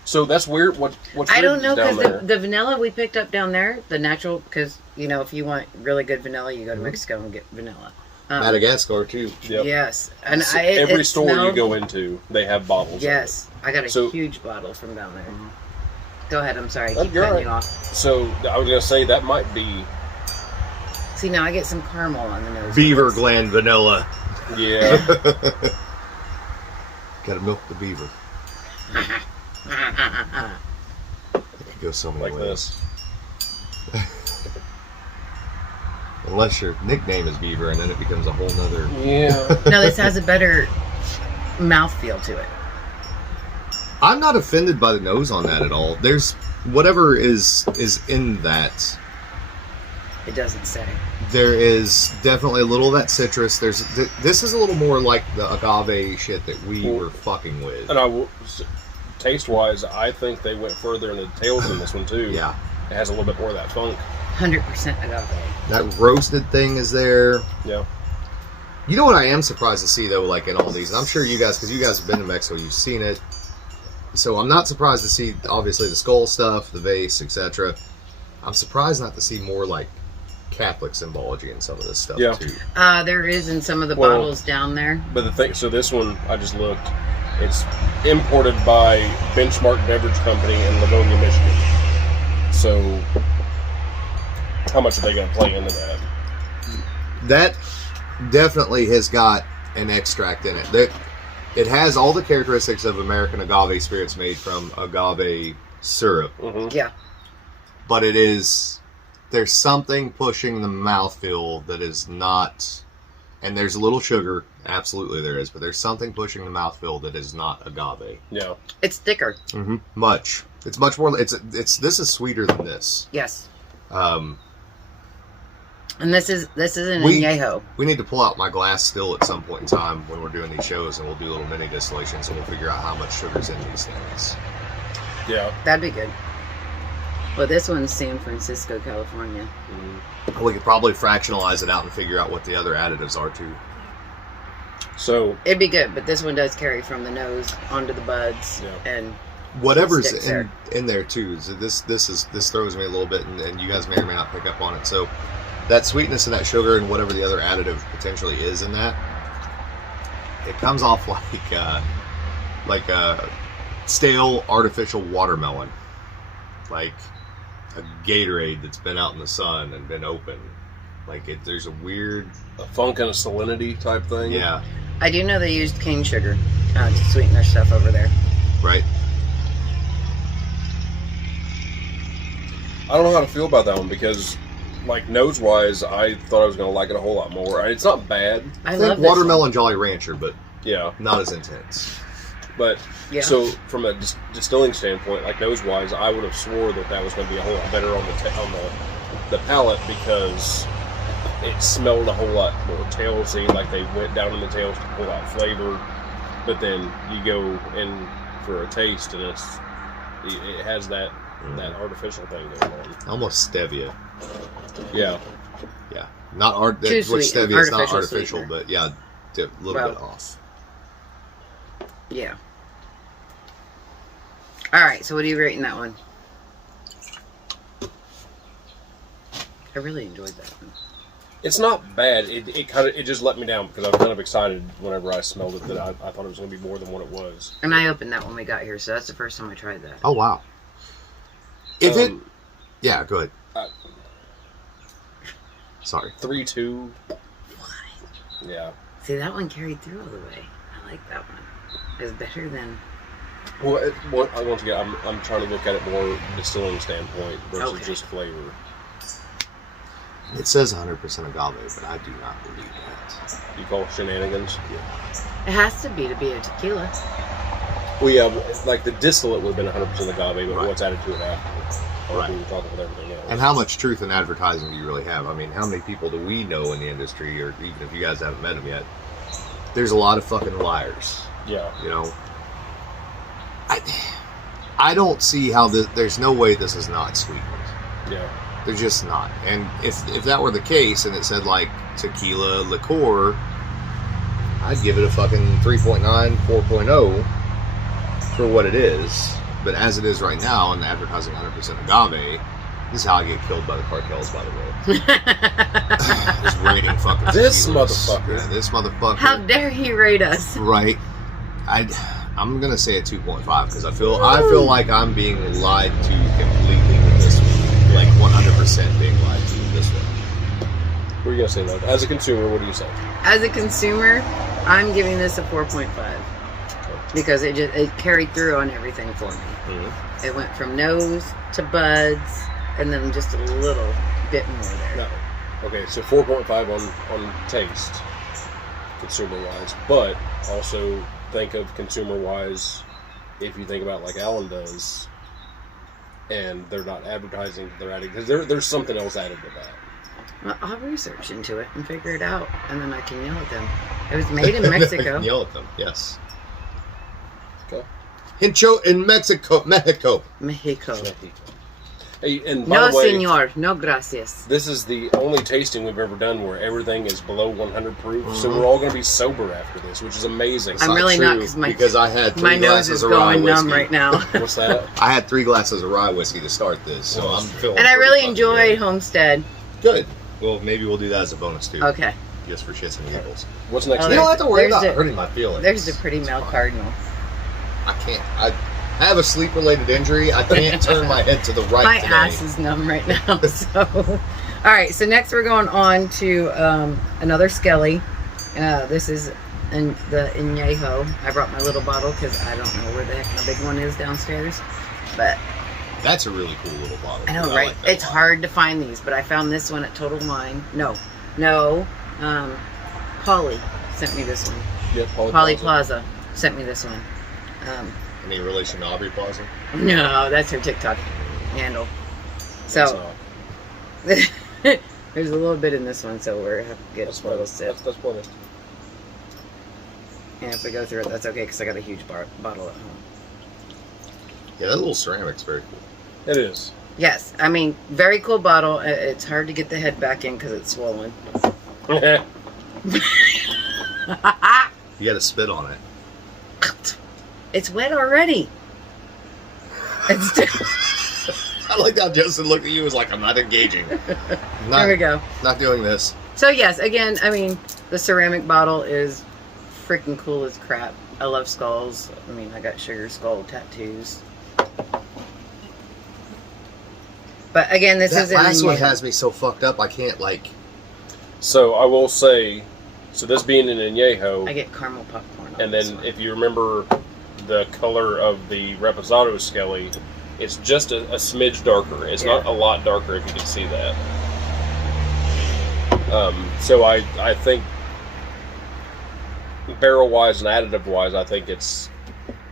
So that's weird. What's I weird don't know down because there? the vanilla we picked up down there, the natural, because if you want really good vanilla, you go to Mexico and get vanilla. Madagascar too. Yep. Yes, and So it every store smelled, you go into, they have bottles. of it. Yes, I got a So- huge bottle from down there. Go ahead. I'm sorry. I Oh, keep you're cutting right. you off. So I was gonna say that might be. See, now I get some caramel on the nose. Beaver gland vanilla. Yeah. Gotta milk the beaver. It could go so many Like ways. this. Unless your nickname is Beaver, and then it becomes a whole nother. Yeah. No, this has a better mouthfeel to it. I'm not offended by the nose on that at all. There's whatever is in that. It doesn't say. There is definitely a little of that citrus. This is a little more like the agave shit that we were fucking with. And I will, taste wise, I think they went further in the tails in this one too. Yeah, It has a little bit more of that funk. 100% agave. that roasted thing is there. Yeah. You know what I am surprised to see though, like in all these, and I'm sure you guys, because you guys have been to Mexico, you've seen it. So I'm not surprised to see obviously the skull stuff, the vase, etc. I'm surprised not to see more like Catholic symbology in some of this stuff Yeah. too. There is in some of the Well- bottles down there. But the thing, so this one, I just looked. It's imported by Benchmark Beverage Company in Livonia, Michigan. So, how much are they going to play into that? That definitely has got an extract in it. It has all the characteristics of American agave spirits made from agave syrup, Mm-hmm. Yeah. but there's something pushing the mouthfeel that is not, and there's a little sugar, absolutely there is, but there's something pushing the mouthfeel that is not agave. Yeah. It's thicker. Mm-hmm. Much. It's much more. This is sweeter than this. Yes. Um, And this is an We- añejo. we need to pull out my glass still at some point in time when we're doing these shows, and we'll do little mini distillations, and we'll figure out how much sugar's in these things. Yeah. That'd be good. Well, this one's San Francisco, California. Mm-hmm. We could probably fractionalize it out and figure out what the other additives are too. So It'd be good, but this one does carry from the nose onto the buds, and whatever's sticks in there too. So this throws me a little bit, and you guys may or may not pick up on it. So that sweetness and that sugar and whatever the other additive potentially is in that, it comes off like a stale artificial watermelon, like a Gatorade that's been out in the sun and been open. Like there's a weird funk and a salinity type thing. Yeah. I do know they used cane sugar to sweeten their stuff over there. Right. I don't know how to feel about that one because, like, nose-wise, I thought I was going to like it a whole lot more. It's not bad. I think love this watermelon Jolly Rancher, but Yeah. not as intense. But, Yeah. so, from a distilling standpoint, like, nose-wise, I would have swore that was going to be a whole lot better on the palate because it smelled a whole lot more tailsy, like they went down in the tails to pull out flavor. But then you go in for a taste, and it has that artificial thing going on. Almost stevia. Yeah. Yeah. Not art. Too Which sweet. stevia is not Artificial artificial, sweetener. but yeah, a little bit off. Yeah. All right. So, what are you rating that one? I really enjoyed that one. It's not bad. It just let me down because I was kind of excited whenever I smelled it that I thought it was going to be more than what it was. And I opened that when we got here, so that's the first time I tried that. Oh wow. Yeah, go ahead. Sorry. 3-2. What? Yeah. See, that one carried through all the way. I like that one. It's better than. Well, once again, I'm trying to look at it more distilling standpoint versus just flavor. It says 100% agave, but I do not believe that. You call shenanigans? Yeah. It has to be a tequila. Well, yeah, like the distillate would have been 100% agave, but Right. what's added to it after? Right. We were talking about everything else. And how much truth in advertising do you really have? I mean, how many people do we know in the industry, or even if you guys haven't met them yet, there's a lot of fucking liars. Yeah. You know? I don't see how there's no way this is not sweetened. Yeah. They're just not. And if that were the case and it said like tequila liqueur, I'd give it a fucking 3.9, 4.0 for what it is. But as it is right now, and advertising 100% agave, this is how I get killed by the cartels, by the way. Just rating fucking This tequilas. motherfucker. Yeah, this motherfucker. How dare he rate us? Right. I'm gonna say a 2.5 because I feel like I'm being lied to completely with this one. Like 100% being lied to with this one. What are you gonna say, though? As a consumer, what do you say? As a consumer, I'm giving this a 4.5 because it carried through on everything for me. Mm-hmm. It went from nose to buds, and then just a little bit more there. No. Okay, so 4.5 on taste, consumer-wise, but also think of consumer-wise if you think about like Alan does, and they're not advertising, they're adding, because there's something else added to that. Well, I'll research into it and figure it out, and then I can yell at them. It was made in Mexico. Yell at them, yes. Okay. Hincho in Mexico. Mexico. Hey, and by No, the way, senor. No, gracias. this is the only tasting we've ever done where everything is below 100 proof, so we're all going to be sober after this, which is amazing. I'm really not true, because because I had 3 my nose glasses is of rye going numb whiskey. right now. What's that? I had 3 glasses of rye whiskey to start this, so Well, I'm feeling. And I pretty really fucking enjoyed good. Homestead. Good. Well, maybe we'll do that as a bonus too. Okay. Just for shits and giggles. What's next? Oh, You don't have to worry there's about the- hurting my feelings. There's the pretty It's male fine. cardinal. I can't. I have a sleep-related injury. I can't turn my head to the right My today. ass is numb right now. So, all right. So next we're going on to another Skelly. This is the Añejo. I brought my little bottle because I don't know where the heck my big one is downstairs. But That's a really cool little bottle. I know, too. right? like that It's a lot. hard to find these, but I found this one at Total Wine. No. Polly sent me this one. Yeah, Polly Plaza sent me this one. Any relation to Aubrey Plaza? No, that's her TikTok handle. So That's there's a little bit in this one, so we're have to get a little sip. That's plenty. And if we go through it, that's okay because I got a huge bottle at home. Yeah, that little ceramic's very cool. It is. Yes, I mean, very cool bottle. It's hard to get the head back in because it's swollen. You got to spit on it. It's wet already. It's I like how Justin looked at you and was like, I'm not engaging. There we go. Not doing this. So yes, again, I mean, the ceramic bottle is freaking cool as crap. I love skulls. I mean, I got sugar skull tattoos. But again, this is That last one añejo. has me so fucked up, I can't, like... So I will say, so this being an I añejo, get caramel popcorn on and this then one. if you remember the color of the Reposado Skelly, it's just a smidge darker. It's Yeah. not a lot darker, if you can see that. So I think barrel-wise and additive-wise, I think it's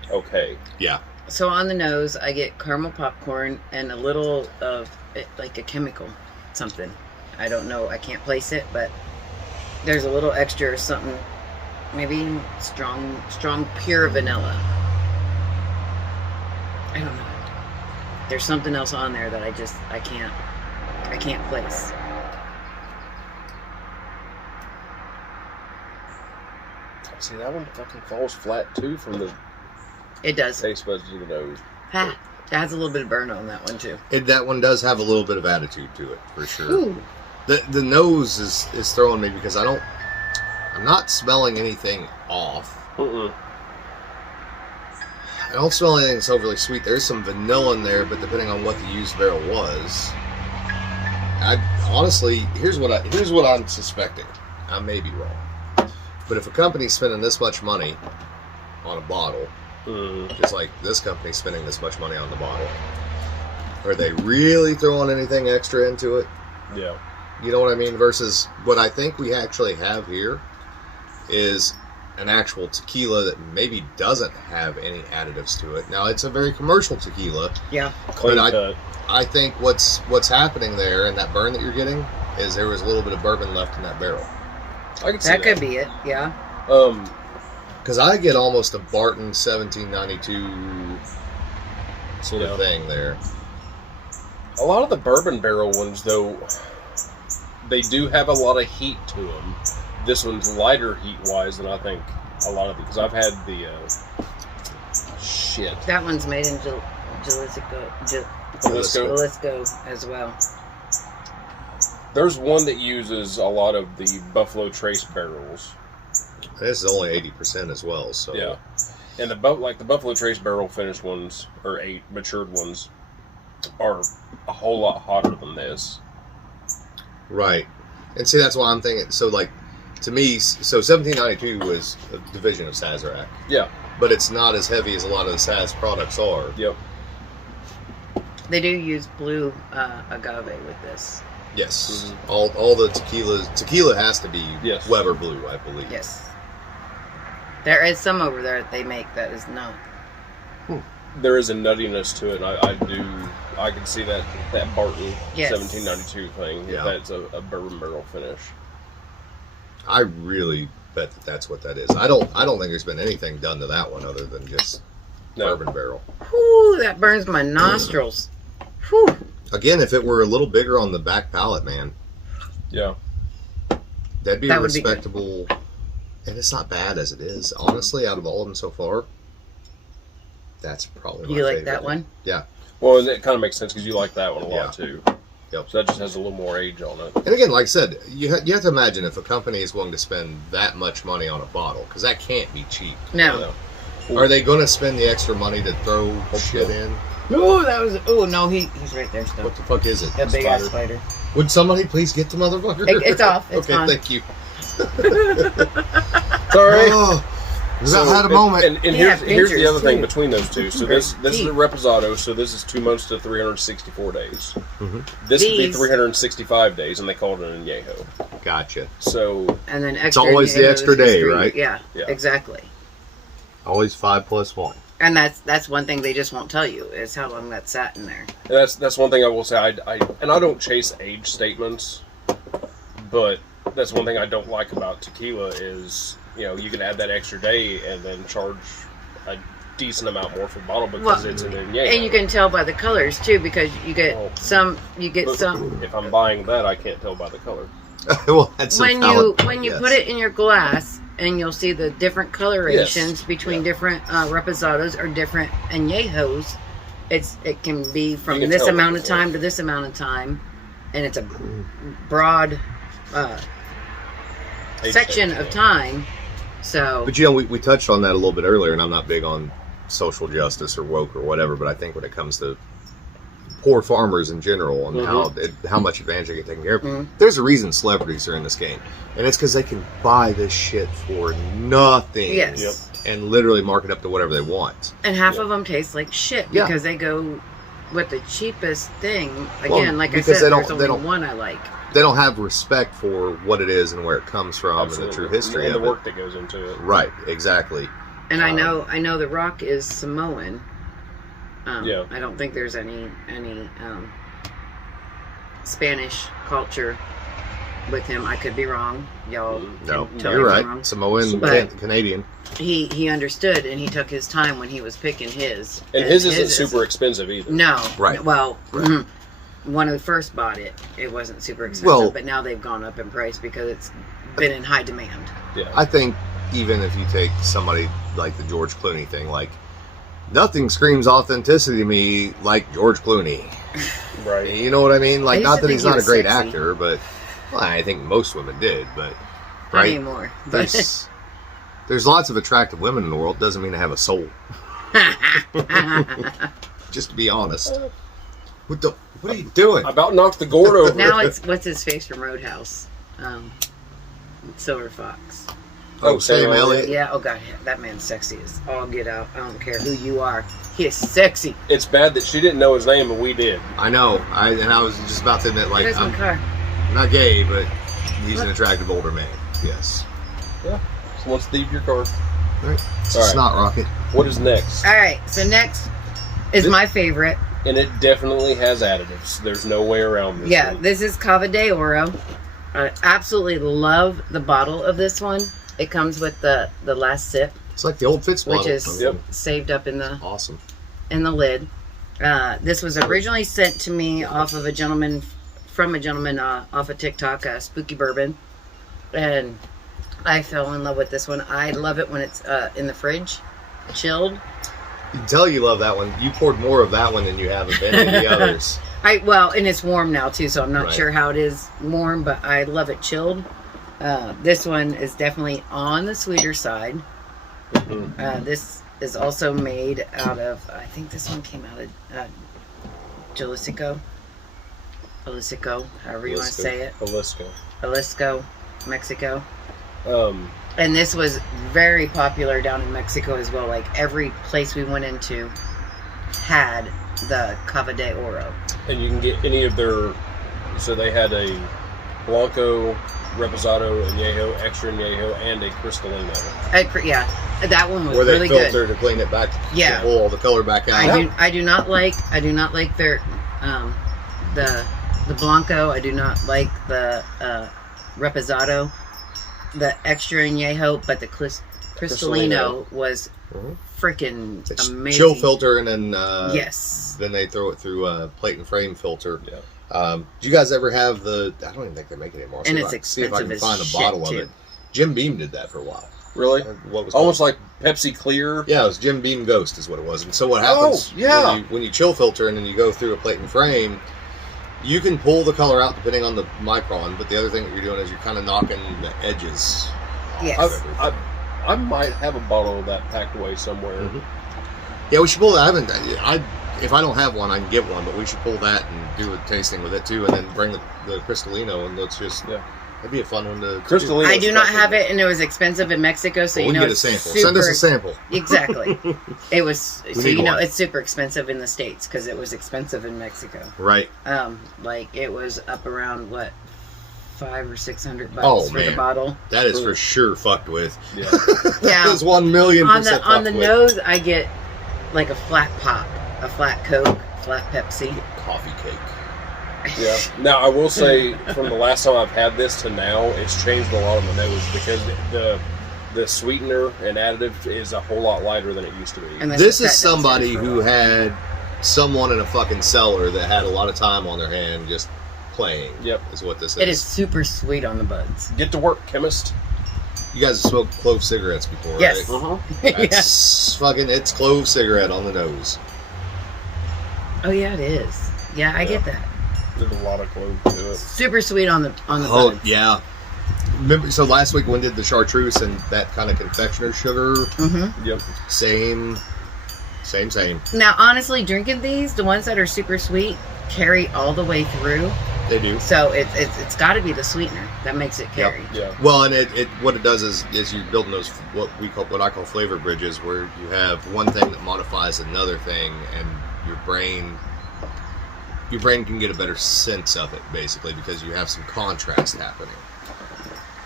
okay. Yeah. So on the nose, I get caramel popcorn and a little of it, like a chemical, something. I don't know. I can't place it, but there's a little extra or something. Maybe strong pure vanilla. I don't know. There's something else on there that I can't place. See, that one fucking falls flat, too, from the It does. taste buds to the nose. Ha! It has a little bit of burn on that one too. That one does have a little bit of attitude to it, for sure. Ooh. The nose is throwing me because I'm not smelling anything off. Mm-mm. I don't smell anything that's overly sweet. There's some vanilla in there, but depending on what the used barrel was, I honestly, here's what I'm suspecting. I may be wrong, but if a company's spending this much money on a bottle, just like this company's spending this much money on the bottle, are they really throwing anything extra into it? Yeah. You know what I mean? Versus what I think we actually have here is an actual tequila that maybe doesn't have any additives to it. Now, it's a very commercial tequila. Yeah. Clean But cut. I think what's happening there and that burn that you're getting is there was a little bit of bourbon left in that barrel. I can see That could be it. Yeah. Because I get almost a Barton 1792 sort of thing there. A lot of the bourbon barrel ones, though, they do have a lot of heat to them. This one's lighter heat-wise than I think a lot of because I've had the shit. That one's made in Jalisco as well. There's one that uses a lot of the Buffalo Trace barrels. This is only 80% as well, so Yeah, and the Buffalo Trace barrel finished ones or matured ones are a whole lot hotter than this. right. And see, that's why I'm thinking. So, like, to me, so 1792 was a division of Sazerac, Yeah. but it's not as heavy as a lot of the Saz products are. Yep. They do use blue agave with this. Yes, all the tequila has to be Yes. Weber Blue, I believe. Yes. There is some over there that they make that is not. There is a nuttiness to it. I can see that Barton Yes. 1792 thing. Yeah. If that's a bourbon barrel finish. I really bet that's what that is. I don't think there's been anything done to that one other than just No. bourbon barrel. Whew, that burns my nostrils. Whew. Again, if it were a little bigger on the back palate, man, Yeah. that'd be That a would be good. respectable. And it's not bad as it is, honestly. Out of all of them so far, that's probably my You like favorite. that one? Yeah. Well, and it kind of makes sense because you like that one a lot Yeah. too. Yep. So that just has a little more age on it. And again, like I said, you have to imagine if a company is willing to spend that much money on a bottle, because that can't be cheap. No. Are they going to spend the extra money to throw shit in? Ooh, that was. Ooh, no, he's right there still. What the fuck is it? A big ass spider. Would somebody please get the motherfucker? It's off. It's okay, on. thank you. Sorry. Oh, we about had a moment. And Yeah, here's the pictures, other thing too. between those two. So this is the Reposado. So this is 2 months to 364 days. Mhm. This would be These- 365 days, and they call it an añejo. Gotcha. So And then extra. always the añejos extra is day, 3. right? Yeah, Yeah. exactly. Always 5 + 1. And that's one thing they just won't tell you is how long that sat in there. and that's one thing I will say. I don't chase age statements, but that's one thing I don't like about tequila is you can add that extra day and then charge a decent amount more for the bottle because it's an añejo. And you can tell by the colors too, because you get Oh. some. If I'm buying that, I can't tell by the color. Well, that's When you put it in your glass, and you'll see the different colorations between different reposados or different añejos. It can be from can this tell amount the of time to this amount of time, and it's a broad section of time. So, But you know, we touched on that a little bit earlier, and I'm not big on social justice or woke or whatever, but I think when it comes to poor farmers in general and how much advantage they get taken care of, there's a reason celebrities are in this game, and it's because they can buy this shit for nothing. yes. Yep. And literally mark it up to whatever they want. And half of them taste like shit because they go with the cheapest thing. Again, like I because said, they there's only don't- one I like. They don't have respect for what it is and where it comes from and the true history and of the it. work that goes into it. Right, exactly. And I know The Rock is Samoan. Yeah. I don't think there's any Spanish culture with him. I could be wrong. Y'all No, can tell you're me if right. I'm wrong. Samoan, But- Canadian. He understood, and he took his time when he was picking his. And his isn't super expensive either. No. Right. Well, Right. when we first bought it, it wasn't super expensive, Well- but now they've gone up in price because it's been in high demand. Yeah. I think even if you take somebody like the George Clooney thing, like, nothing screams authenticity to me like George Clooney. Right. You know what I mean? I Like, used not to that think he's he not a was great sexy. actor, but well, I think most women did, but Not right? anymore. But There's lots of attractive women in the world. Doesn't mean they have a soul. Just to be honest. What are you doing? I about knocked the gourd over. now it's what's his face from Roadhouse, Silver Fox. Oh, Sam Elliott. Yeah. Oh God, that man's sexy as all get out. I don't care who you are. He is sexy. It's bad that she didn't know his name and we did. I know. I was just about to admit, like, There's my I'm car. not gay, but he's an attractive older man. Yes. Yeah. So let's leave your card. All right. It's All a right. snot rocket. What is next? All right. So next is my favorite. And it definitely has additives. There's no way around this. Yeah, one. this is Cava de Oro. I absolutely love the bottle of this one. It comes with the last sip, It's like the old Fitz bottle. which is Yep. saved up in the Awesome. lid. This was originally sent to me off of a gentleman off of TikTok, Spooky Bourbon, and I fell in love with this one. I love it when it's in the fridge, chilled. You can tell you love that one. You poured more of that one than you have of any of the others. And it's warm now too, so I'm not Right. sure how it is warm, but I love it chilled. This one is definitely on the sweeter side. This is also made out of, I think this one came out of Jalisco, however you want to say it. Jalisco, Mexico. And this was very popular down in Mexico as well. Like every place we went into had the Cava de Oro. And you can get any of their. So they had a Blanco, Reposado, Añejo, Extra Añejo, and a Cristalino. Yeah, that one was Where they really filter good. to clean it back, Yeah. to pull all the color back out. I do not like their the Blanco. I do not like the Reposado, the Extra Añejo, but the Cristalino was freaking It's amazing. chill filter, and then Yes. then they throw it through a plate and frame filter. Yeah. Do you guys ever have the? I don't even think they make it anymore. And See it's if I- see if I expensive can as find a shit, bottle too. of it. Jim Beam did that for a while. Really? What was it Almost called? like Pepsi Clear. Yeah, it was Jim Beam Ghost is what it was. And so what happens yeah. when you chill filter and then you go through a plate and frame, you can pull the color out depending on the micron, but the other thing that you're doing is you're kind of knocking the edges. Yes. I might have a bottle of that packed away somewhere. Mhm. Yeah, we should pull that. If I don't have one, I can get one, but we should pull that and do a tasting with it too, and then bring the Cristalino, and let's just that'd be a fun one to Cristalino. I do not have it, and it was expensive in Mexico, so Well, you we know can get a it's sample. super, Send us a sample. Exactly. It was so need you know one. it's super expensive in the States because it was expensive in Mexico. Right. Like it was up around what $500 or $600 Oh, for man. the bottle. That is for sure fucked with. Yeah. Yeah. That is 1,000,000% On the fucked with. nose, I get like a flat pop, a flat Coke, flat Pepsi. Coffee cake. Yeah. Now I will say, from the last time I've had this to now, it's changed a lot on the nose because the the sweetener and additive is a whole lot lighter than it used to be. And This is somebody who had someone in a fucking cellar that had a lot of time on their hand just playing. Yep. Is what this is. It is super sweet on the buds. Get to work, chemist. You guys have smoked clove cigarettes before, Yes. right? Uh-huh. That's fucking, it's clove cigarette on the nose. Oh yeah, it is. Yeah, I get that. There's a lot of clove to it. Super sweet on the Oh, buds. yeah. Remember, so last week when we did the chartreuse and that kind of confectioner sugar, Mm-hmm. Yep. same. Now, honestly, drinking these, the ones that are super sweet, carry all the way through. They do. So it's got to be the sweetener that makes it carry. Yeah. Well, and it what it does is you're building those what I call flavor bridges, where you have one thing that modifies another thing, and your brain can get a better sense of it, basically, because you have some contrast happening.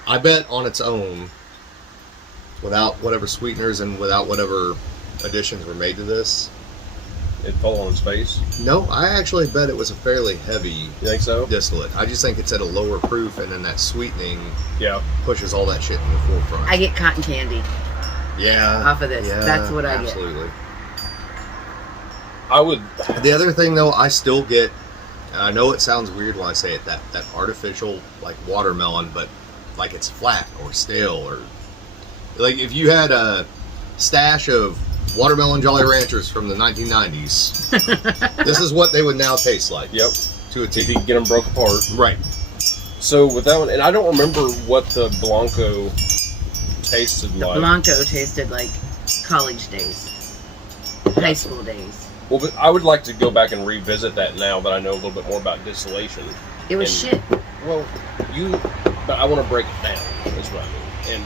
I bet on its own, without whatever sweeteners and without whatever additions were made to this, It'd fall on its face. no, I actually bet it was a fairly heavy You think so? distillate. I just think it's at a lower proof, and then that sweetening Yeah. pushes all that shit in the forefront. I get cotton candy Yeah. off of this. That's what I get. Absolutely. I would. The other thing, though, I still get, and I know it sounds weird when I say it, that artificial, like, watermelon, but, like, it's flat or stale, or, like, if you had a stash of watermelon Jolly Ranchers from the 1990s, this is what they would now taste like. Yep. To a If you T. could get them broke apart. Right. So with that one, and I don't remember what the Blanco tasted like. Blanco tasted like college days, high school days. Well, but I would like to go back and revisit that now that I know a little bit more about distillation. It was shit. Well, but I want to break it down, is what I mean,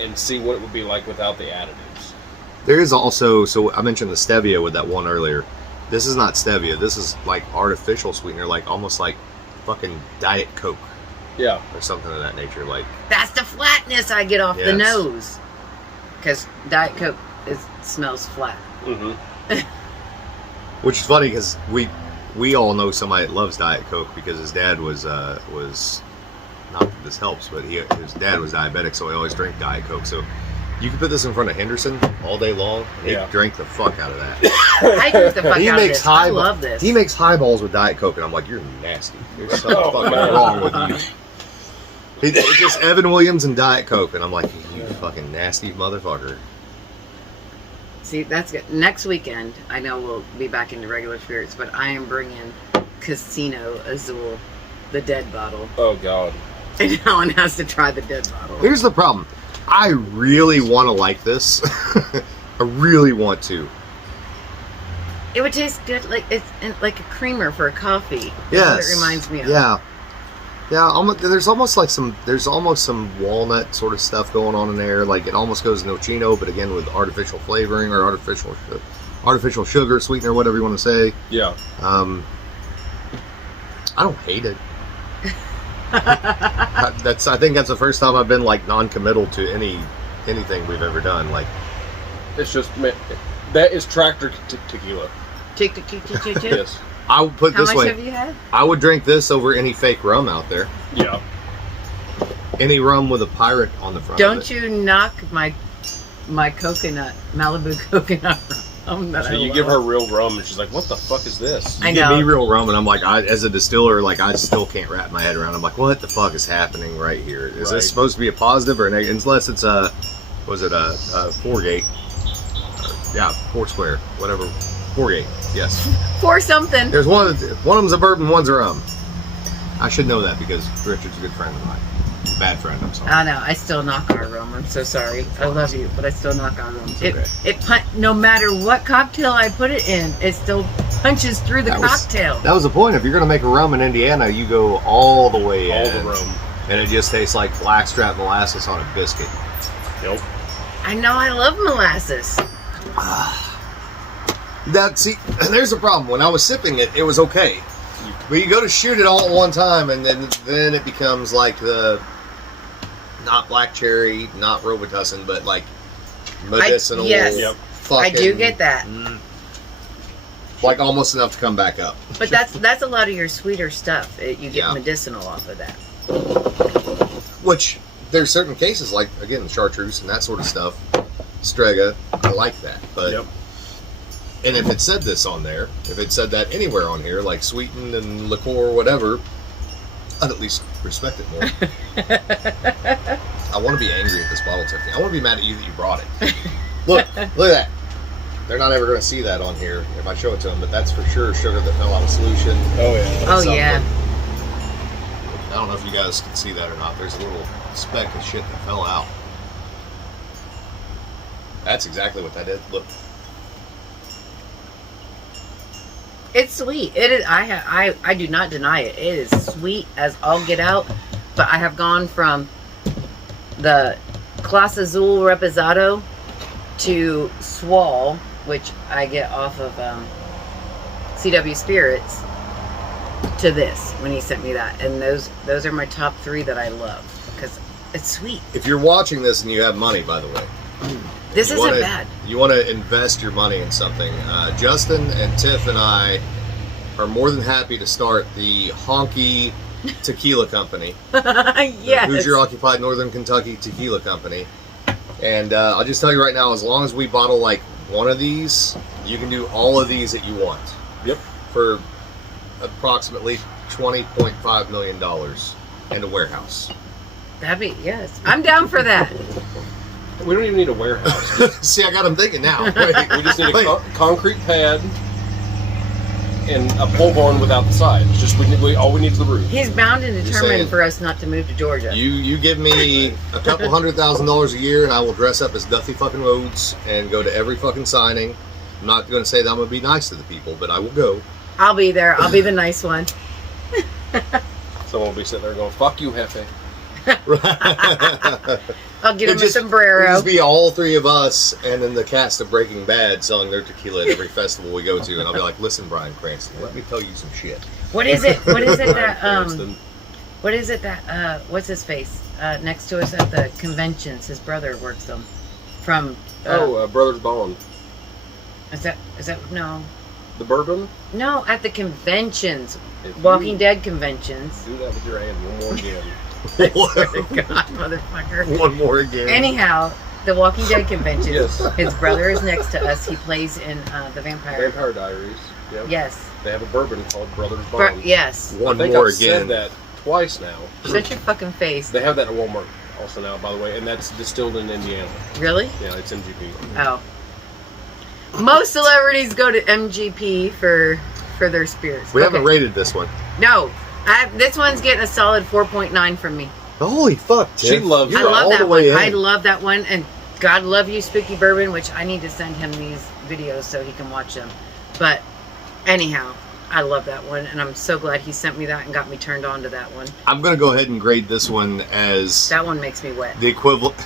and see what it would be like without the additives. There is also, so I mentioned the stevia with that one earlier. This is not stevia. This is like artificial sweetener, like almost like fucking Diet Coke Yeah. or something of that nature. Like, That's the flatness I get off the Yes. nose. Because Diet Coke smells flat. Mm-hmm. which is funny because we all know somebody that loves Diet Coke because his dad was not that this helps, but his dad was diabetic, so he always drank Diet Coke. So you could put this in front of Henderson all day long, and Yeah. he drank the fuck out of that. I drink the fuck He out of makes this. I highball- love this. He makes highballs with Diet Coke, and I'm like, you're nasty. There's something Oh, fucking man. wrong with you. It's just Evan Williams and Diet Coke, and I'm like, you fucking nasty motherfucker. See, that's good. Next weekend, I know we'll be back into regular spirits, but I am bringing Casino Azul, the dead bottle. Oh God. And Alan has to try the dead bottle. Here's the problem. I really want to like this. I really want to. It would taste good, like like a creamer for a coffee. That's Yes. what it reminds me of. Yeah. Yeah, there's almost some walnut sort of stuff going on in there. Like it almost goes nocino, but again with artificial flavoring or artificial sugar, sweetener, whatever you want to say. Yeah. I don't hate it. I think that's the first time I've been like non-committal to anything we've ever done. Like It's just that is tractor tequila. Tick. Yes. I would put it How this much way. have you had? I would drink this over any fake rum out there. Yeah. Any rum with a pirate on the front. Don't of it. you knock my coconut, Malibu coconut rum that So I you love. give her real rum, and she's like, "What the fuck is this?" I You give know. me real rum, and I'm like, as a distiller, like I still can't wrap my head around. I'm like, what the fuck is happening right here? Is Right. this supposed to be a positive or a negative? Unless it's a 4-gate? Yeah, 4 square, whatever. 4-gate. Yes. For something. There's one of them's a bourbon, one's a rum. I should know that because Richard's a good friend of mine. Bad friend, I'm sorry. I know. I still knock our rum. I'm so sorry. I love you, but I still knock our rum. okay. No matter what cocktail I put it in, it still punches through the cocktail. That was the point. If you're gonna make a rum in Indiana, you go all the way All in, the rum. and it just tastes like blackstrap molasses on a biscuit. Yep. I know. I love molasses. There's a problem. When I was sipping it, it was okay. But you go to shoot it all at one time, and then it becomes like the not black cherry, not Robitussin, but like medicinal. yes. Yep. I do get that. Like almost enough to come back up. But that's a lot of your sweeter stuff. You get Yeah. medicinal off of that. Which there's certain cases like, again, chartreuse and that sort of stuff, Strega, I like that. But and if it said this on there, if it said that anywhere on here, like sweetened and liqueur or whatever, I'd at least respect it more. I want to be angry at this bottle, Tiffany. I want to be mad at you that you brought it. Look at that. They're not ever going to see that on here if I show it to them, but that's for sure sugar that fell out of solution. Oh, yeah. Oh, yeah. I don't know if you guys can see that or not. There's a little speck of shit that fell out. That's exactly what that is. Look. It's sweet. It is. I do not deny it. It is sweet as all get out. But I have gone from the Clase Azul Reposado to Swall, which I get off of CW Spirits, to this when he sent me that. And those are my top 3 that I love because it's sweet. If you're watching this and you have money, by the way, this isn't bad. You want to invest your money in something. Justin and Tiff and I are more than happy to start the Honky Tequila Company. Yes. The Hoosier Occupied Northern Kentucky Tequila Company. And I'll just tell you right now, as long as we bottle like one of these, you can do all of these that you want. Yep. For approximately $20.5 million and a warehouse. That'd be, yes. I'm down for that. We don't even need a warehouse. See, I got them thinking now. We just need a concrete pad and a pole barn without the sides. Just all we need is the roof. He's bound and determined for us not to move to Georgia. You give me a couple $100,000 a year, and I will dress up as Duffy fucking Rhodes and go to every fucking signing. I'm not going to say that I'm going to be nice to the people, but I will go. I'll be there. I'll be the nice one. Someone will be sitting there going, "Fuck you, Hefe." I'll get him a sombrero. It'll just be all 3 of us and then the cast of Breaking Bad selling their tequila at every festival we go to, and I'll be like, "Listen, Bryan Cranston, let me tell you some shit." What is it? What is it that what is it that what's his face next to us at the conventions? His brother works them. From Brothers Bond. Is that no? The bourbon? No, at the conventions, If Walking you Dead conventions. Do that with your hand one more again. I swear to God, motherfucker. One more again. Anyhow, the Walking Dead convention. Yes. His brother is next to us. He plays in the Vampire Diaries. Yep. Yes. They have a bourbon called Brothers Bond. Yes. One I think more I've again. said that twice now. Shut your fucking face. They have that at Walmart also now, by the way, and that's distilled in Indiana. Really? Yeah, it's MGP. Oh. Most celebrities go to MGP for their spirits. We haven't rated this one. No. This one's getting a solid 4.9 from me. Holy fuck, Tiff. She loves I You're love all that the one. way in. I love that one. And God love you, Spooky Bourbon, which I need to send him these videos so he can watch them. But anyhow, I love that one. And I'm so glad he sent me that and got me turned on to that one. I'm going to go ahead and grade this one as That one makes me wet. the equivalent.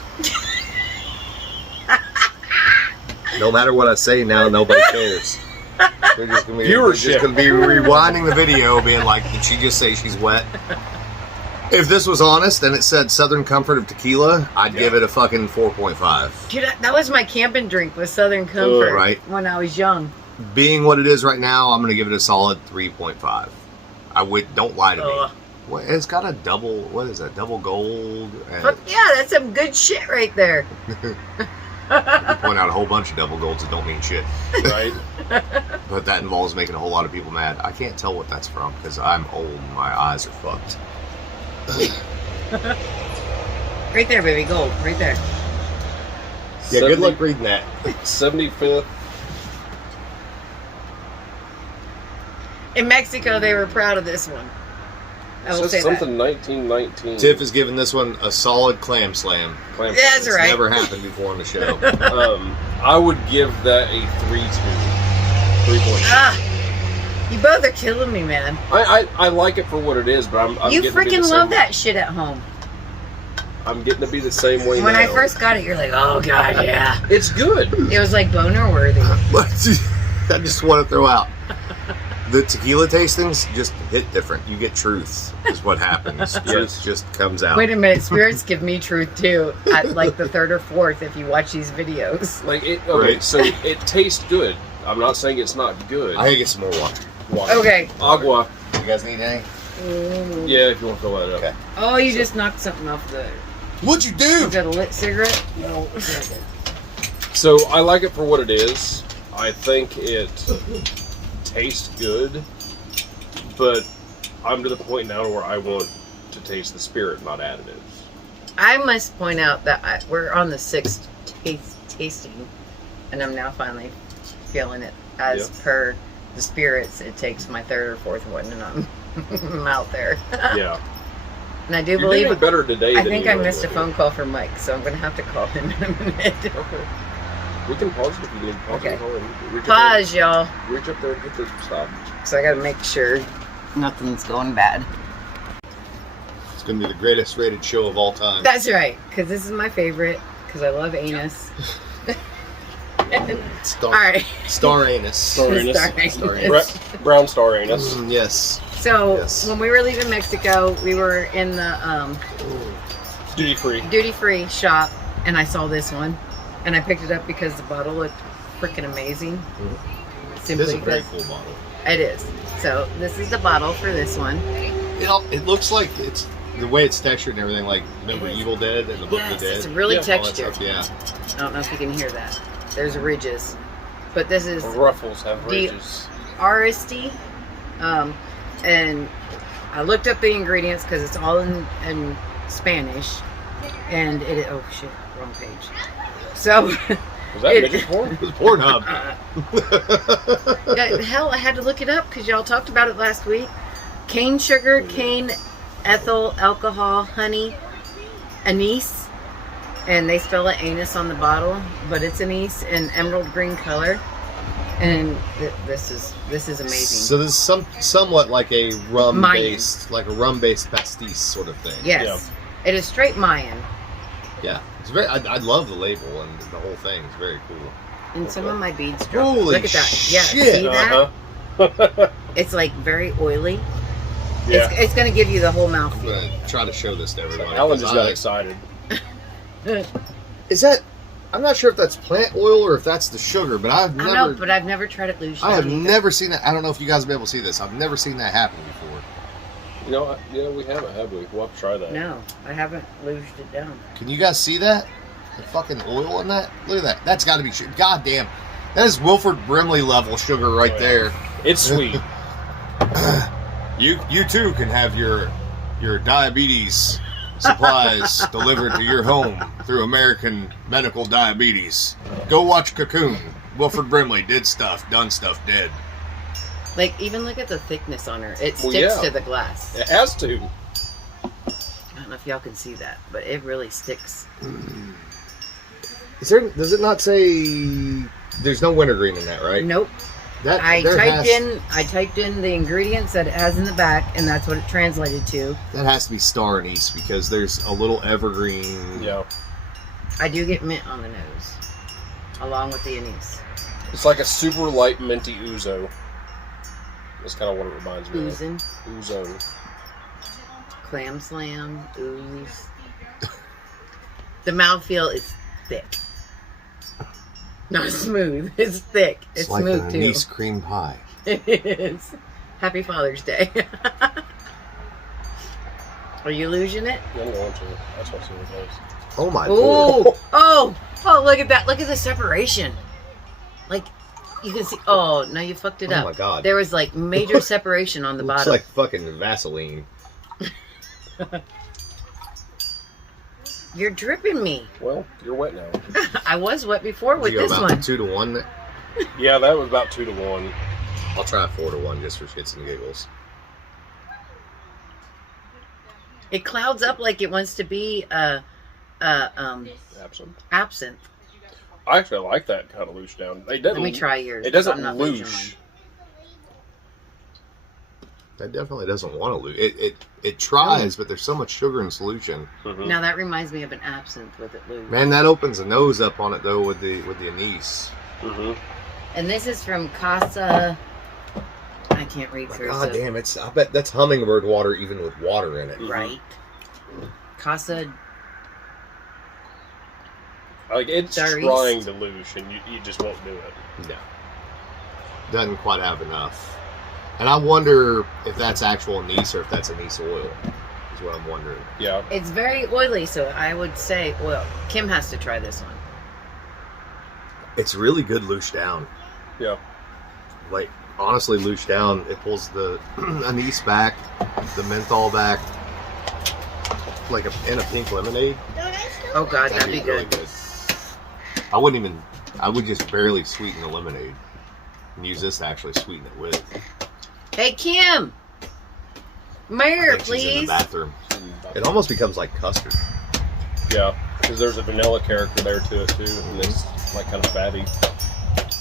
No matter what I say now, nobody cares. They're just going to be rewinding the video, being like, "Did she just say she's wet?" If this was honest and it said Southern Comfort of Tequila, I'd give it a fucking 4.5. Dude, that was my camping drink with Southern Comfort right. when I was young. Being what it is right now, I'm going to give it a solid 3.5. Don't lie to me. What, it's got a double, what is that, double gold? Fuck yeah, that's some good shit right there. You can point out a whole bunch of double golds that don't mean shit. Right? But that involves making a whole lot of people mad. I can't tell what that's from because I'm old and my eyes are fucked. Right there, baby, gold, right there. Yeah, good luck reading that. 75th. In Mexico, they were proud of this one. I will say Something 1919. Tiff is giving this one a solid clam slam. Clam That's slam. right. Never happened before on the show. I would give that a 3.2. 3.2. You both are killing me, man. I like it for what it is, but I'm You getting to be freaking the love same that shit at home. I'm getting to be the same way When now. I first got it, you're like, oh god, yeah. It's good. It was like boner worthy. I just want to throw out. The tequila tastings just hit different. You get truth, is what happens. Truth just comes out. Wait a minute, spirits give me truth too. At like the 3rd or 4th, if you watch these videos. Like it. Okay, Right. so it tastes good. I'm not saying it's not good. I gotta get some more water. Water. Okay. Agua. You guys need any? Yeah, if you want to fill that up. Okay. Oh, you just knocked something off the What'd you do? You got a lit cigarette? No. Yeah, I did. So I like it for what it is. I think it tastes good, but I'm to the point now where I want to taste the spirit, not additives. I must point out that we're on the 6th tasting, and I'm now finally feeling it as per the spirits. It takes my 3rd or 4th one, and I'm out there. Yeah. And I do You're believe doing better today. I than think you I were missed a with phone it. call from Mike, so I'm going to have to call him in a minute. Okay. We can pause it if you need to pause Okay. it. Hold on. Reach up Pause, y'all. there, reach up there and get the stop. So I got to make sure nothing's going bad. It's going to be the greatest rated show of all time. That's right, because this is my favorite, because I love anus. Star, All right. Star anus. Star anus. Star anus. Brown star anus. Yes. So Yes. when we were leaving Mexico, we were in the Duty free. duty-free shop, and I saw this one, and I picked it up because the bottle looked freaking amazing. It Simply is a very because cool bottle. it is. So this is the bottle for this one. It looks like it's the way it's textured and everything. Like remember Evil Dead and the Book Yes, of the Dead. it's really Yeah, All that textured. stuff, yeah. I don't know if you can hear that. There's ridges, but this is Ruffles have The- ridges. RST, and I looked up the ingredients because it's all in Spanish, and it oh shit, wrong page. So Was that it- midget porn? It was Pornhub. yeah, hell, I had to look it up because y'all talked about it last week. Cane sugar, cane, ethyl alcohol, honey, anise, and they spell it anus on the bottle, but it's anise in emerald green color, and this is amazing. So this is somewhat like a rum Mayan. based pastis sort of thing. Yes, it is straight Mayan, Yeah. It's very. I love the label and the whole thing. It's very cool. and some of my beads drop. Holy Look at that! Yeah, shit. see that? Uh-huh. It's like very oily. Yeah. It's going to give you the whole mouth I'm feel. gonna try to show this to everybody. Alan just got I- excited. Is that? I'm not sure if that's plant oil or if that's the sugar, but I've I never. know, but I've never tried it loose. I have either. never seen that. I don't know if you guys will be able to see this. I've never seen that happen before. You know, yeah, we haven't, have we? We'll have to try that. No, I haven't loosed it down. Can you guys see that? The fucking oil in that? Look at that. That's got to be sugar. God damn. That is Wilford Brimley level sugar right Oh, yeah. there. It's sweet. You too can have your diabetes supplies delivered to your home through American Medical Diabetes. Go watch Cocoon. Wilford Brimley did stuff, done stuff, dead. Like, even look at the thickness on her. It Well, sticks yeah. to the glass. It has to. I don't know if y'all can see that, but it really sticks. Is there? Does it not say there's no wintergreen in that, right? Nope. That I there typed in the ingredients that it has in the back, and that's what it translated to. That has to be star anise because there's a little evergreen. Yeah. I do get mint on the nose, along with the anise. It's like a super light minty ouzo. That's kind of what it reminds me Oozing, of. Ouzo. clam slam, ooze. The mouthfeel is thick. Not smooth. It's thick. It's like smooth an too. anise cream pie. It is. Happy Father's Day. Are you losing it? Yeah, I'm going to. That's what I see what it is. Oh my lord! Oh, look at that. Look at the separation. Like, you can see. Oh, no, you fucked it Oh up. my God. There was like major separation on the Looks bottom. like fucking Vaseline. You're dripping me. Well, you're wet now. I was wet before with You go this about one. 2-1. Yeah, that was about 2-1. I'll try 4-1 just for shits and giggles. It clouds up like it wants to be Absent. absinthe. I actually like that kind of loose down. It doesn't, Let me try yours. It doesn't I'm not loosh. losing That definitely doesn't want to lose. It tries, but there's so much sugar in solution. Mm-hmm. Now that reminds me of an absinthe with it loose. Man, that opens the nose up on it though with the anise. Mm-hmm. And this is from Casa. I can't read through. God so- damn, I bet that's hummingbird water even with water in it. Right. Casa. Like, it's Darice. trying to loosh, and you just won't do it. No. Doesn't quite have enough. And I wonder if that's actual anise or if that's anise oil. That's what I'm wondering. Yeah. It's very oily, so I would say, well, Kim has to try this one. It's really good loose down. Yeah. Like, honestly, loose down. It pulls the anise back, the menthol back, like in a pink lemonade. Oh God, that'd be really good. I would just barely sweeten the lemonade and use this to actually sweeten it with. Hey, Kim! Mayor, She's in the please. bathroom. It almost becomes like custard. Yeah, because there's a vanilla character there to it too, and it's like kind of fatty.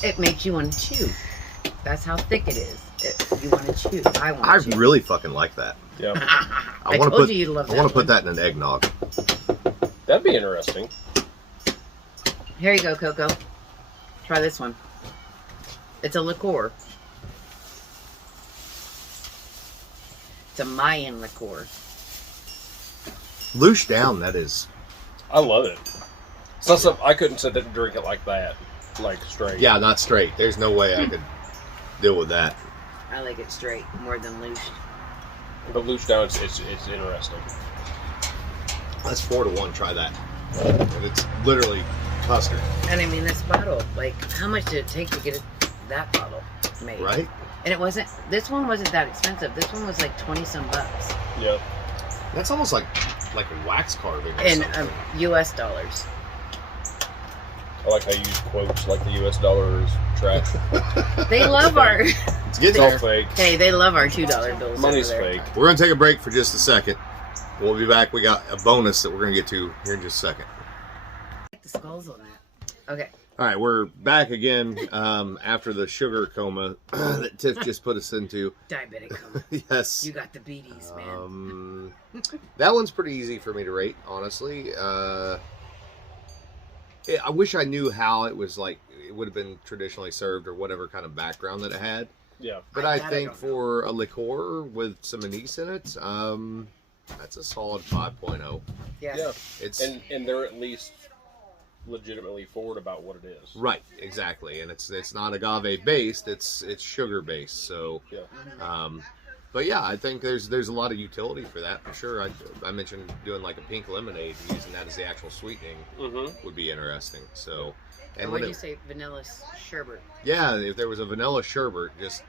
It makes you want to chew. That's how thick it is. You want to chew. I want I to chew. really fucking like that. Yeah, I told you you'd love that. I want to put one. that in an eggnog. that'd be interesting. Here you go, Coco. Try this one. It's a liqueur. It's a Mayan liqueur. Loose down, that is. I love it. So I couldn't sit there and drink it like that, like straight. Yeah, not straight. There's no way I could deal with that. I like it straight more than loose. But loose down, it's interesting. That's 4-1. Try that. And it's literally custard, And I mean, this bottle, like, how much did it take to get that bottle made? right? And it wasn't, this one wasn't that expensive. This one was like 20 some bucks Yeah. That's almost like a wax carving or in something. US dollars. I like how you use quotes like the US dollar is trash. They love our, It's getting It's all there. fake. hey, they love our $2 bills. Money's over there. fake. We're going to take a break for just a second. We'll be back. We got a bonus that we're going to get to here in just a second. Like the skulls on that. Okay. All right, we're back again after the sugar coma that Tiff just put us into. Diabetic coma. Yes. You got the beaties, man. That one's pretty easy for me to rate, honestly. I wish I knew how it was like. It would have been traditionally served or whatever kind of background that it had. Yeah. But I I bet I think don't know. for a liqueur with some anise in it, that's a solid 5.0. Yes. Yeah. It's And they're at least legitimately forward about what it is. right, exactly, and it's not agave based. It's sugar based. So, Yeah. but yeah, I think there's a lot of utility for that for sure. I mentioned doing like a pink lemonade and using that as the actual sweetening Mm-hmm. would be interesting. So, And when what do you say, vanilla sherbet? yeah, if there was a vanilla sherbet, just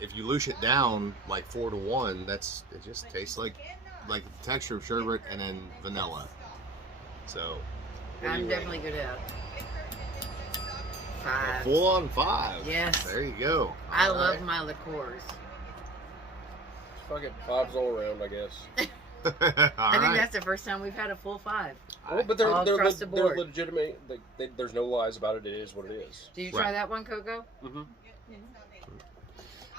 if you loose it down like 4-1, it just tastes like the texture of sherbet and then vanilla. So I'm definitely good at 5. full on 5. Yes. There you go. I All love right. my liqueurs. Fucking 5s all around, I guess. All I think right. that's the first time we've had a full 5. Well, but All across the they're board. legitimate. There's no lies about it. It is what it is. Did you try Right. that one, Coco? Mm-hmm.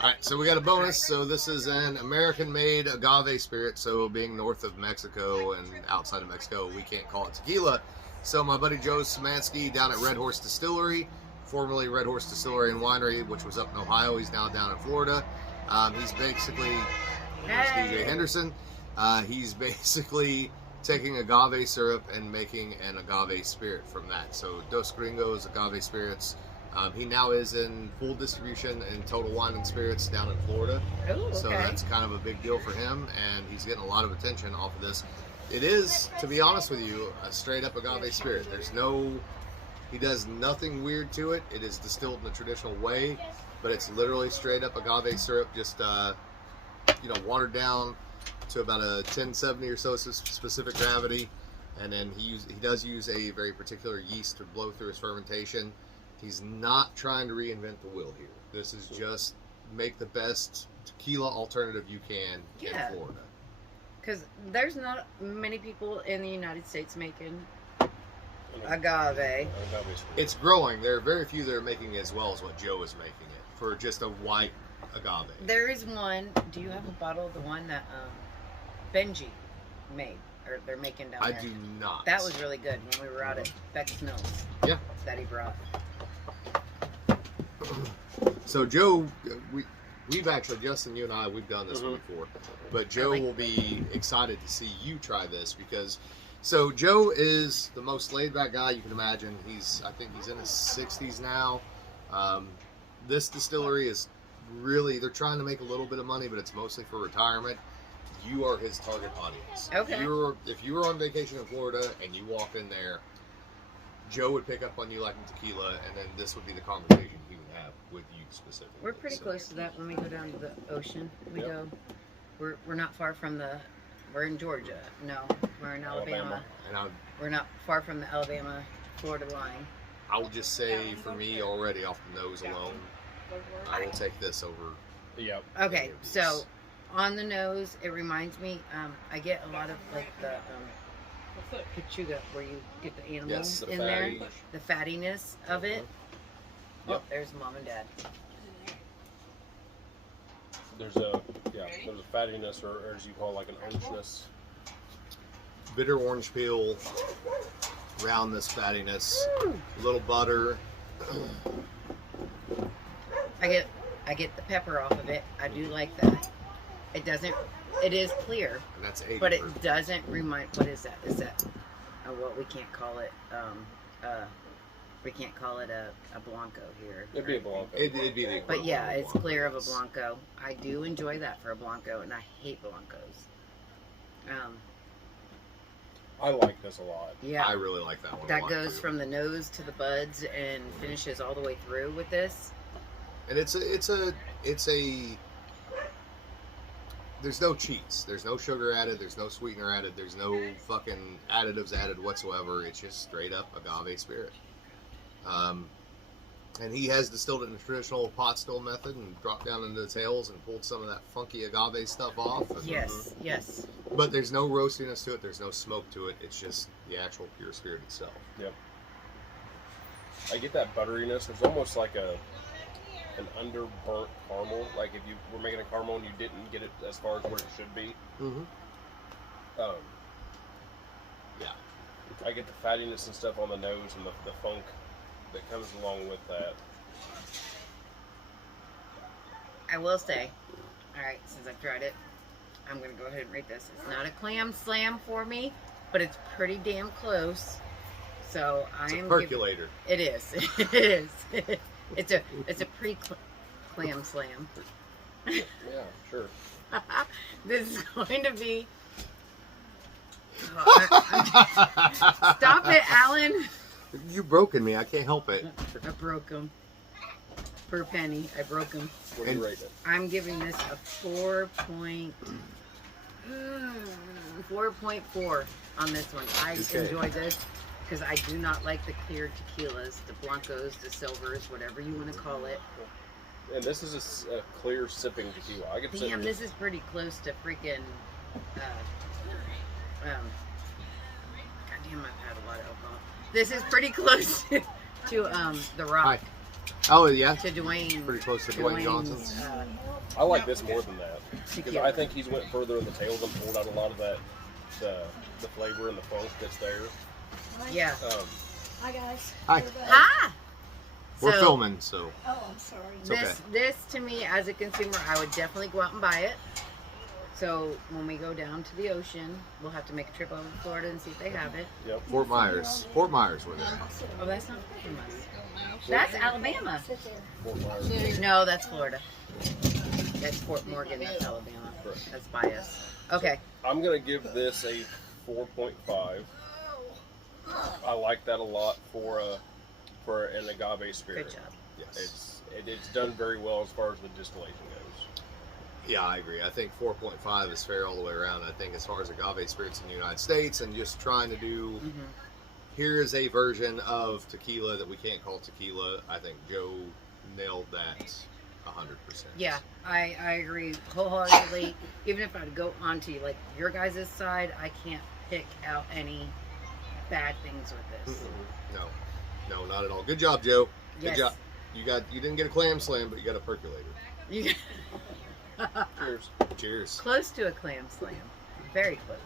All right, so we got a bonus. So this is an American-made agave spirit. So being north of Mexico and outside of Mexico, we can't call it tequila. So my buddy Joe Szymanski down at Red Horse Distillery, formerly Red Horse Distillery and Winery, which was up in Ohio. He's now down in Florida. He's basically there's DJ Henderson. He's basically taking agave syrup and making an agave spirit from that. So Dos Gringos Agave Spirits. He now is in full distribution in Total Wine and Spirits down in Florida. Oh, okay. So that's kind of a big deal for him, and he's getting a lot of attention off of this. It is, to be honest with you, a straight up agave spirit. He does nothing weird to it. It is distilled in the traditional way, but it's literally straight up agave syrup, just watered down to about a 1070 or so specific gravity, and then he does use a very particular yeast to blow through his fermentation. He's not trying to reinvent the wheel here. This is just make the best tequila alternative you can Yeah. in Florida. Because there's not many people in the United States making agave. It's growing. There are very few that are making it as well as what Joe is making it for just a white agave. There is one. Do you have a bottle of the one that Benji made? Or they're making down I there? do not. That was really good when we were out at Beck's Mills. Yeah. That he brought. So Joe, we've actually, Justin, you and I, we've done this one before, but Joe like will be excited to see you try this because, so Joe is the most laid back guy you can imagine. I think he's in his 60s now. This distillery is really, they're trying to make a little bit of money, but it's mostly for retirement. you are his target audience. Okay. If you were on vacation in Florida and you walked in there, Joe would pick up on you liking tequila, and then this would be the conversation he would have with you specifically. We're pretty close to that when we go down to the ocean. We go. We're not far from the. We're in Georgia. No, we're in Alabama. And We're not far from the Alabama-Florida line. I will just say, for me, already off the nose alone, I will take this over. Yep. Okay, so on the nose, it reminds me. I get a lot of like the pechuga, where you get the animals the in fatty. there, the fattiness of it. Oh, there's mom and dad. There's a fattiness, or as you call it, like an orangeness. Bitter orange peel, roundness, fattiness, a little butter. I get the pepper off of it. I do like that. It is clear, And that's 80 but it proof. doesn't remind. What is that? Is that what we can't call it? We can't call it a Blanco here. It'd be a Blanco. It'd be the But yeah, equivalent it's of clear of a yes. Blanco. I do enjoy that for a Blanco, and I hate Blancos. I like this a lot. Yeah, I really like that one. a that lot, goes too. from the nose to the buds and finishes all the way through with this. And it's a. There's no cheats. There's no sugar added. There's no sweetener added. There's no fucking additives added whatsoever. It's just straight up agave spirit. And he has distilled it in the traditional pot still method and dropped down into the tails and pulled some of that funky agave stuff off. And, Yes, yes. But there's no roastiness to it. There's no smoke to it. It's just the actual pure spirit itself. Yep. I get that butteriness. There's almost like an underburnt caramel. Like if you were making a caramel and you didn't get it as far as what it should be. Mm-hmm. Yeah. I get the fattiness and stuff on the nose and the funk that comes along with that. I will say, all right, since I've tried it, I'm going to go ahead and rate this. It's not a clam slam for me, but it's pretty damn close. So It's I a am percolator. It is. It is. It's a pre-clam slam. Yeah, sure. This is going to be. Stop it, Alan. You broken me. I can't help it. I broke him. For a penny, I broke him. What do you rate it? I'm giving this a 4.4 on this one. I Okay. enjoy this because I do not like the clear tequilas, the blancos, the silvers, whatever you want to call it. And this is a clear sipping tequila. I could sip Damn, this is pretty close to freaking. Goddamn, I've had a lot of alcohol. This is pretty close to the Rock. Hi. Oh, yeah. To Dwayne. Pretty close to Dwayne Dwayne's, Johnson's. I like this more than that because Tequila. I think he's went further in the tails and pulled out a lot of that the flavor and the funk that's there. Yeah. Hi guys. Hi. Ha! We're So, filming, so. Oh, I'm sorry. This to me as a consumer, I would definitely go out and buy it. So when we go down to the ocean, we'll have to make a trip over to Florida and see if they have it. Yep. Fort Myers. Fort Myers, we're there. Oh, that's not from us. That's Alabama. Sit there. Fort Myers. No, that's Florida. That's Fort Morgan. That's Alabama. That's by us. Okay. I'm gonna give this a 4.5. I like that a lot for an agave spirit. Good job. Yes. It's done very well as far as the distillation goes. Yeah, I agree. I think 4.5 is fair all the way around. I think as far as agave spirits in the United States and just trying to do, here is a version of tequila that we can't call tequila. I think Joe nailed that 100%. Yeah, I agree wholeheartedly. Even if I'd go onto like your guys' side, I can't pick out any bad things with this. No, not at all. Good job, Joe. Yes. Good job. You didn't get a clam slam, but you got a percolator. You Cheers. Cheers. close to a clam slam. Very close.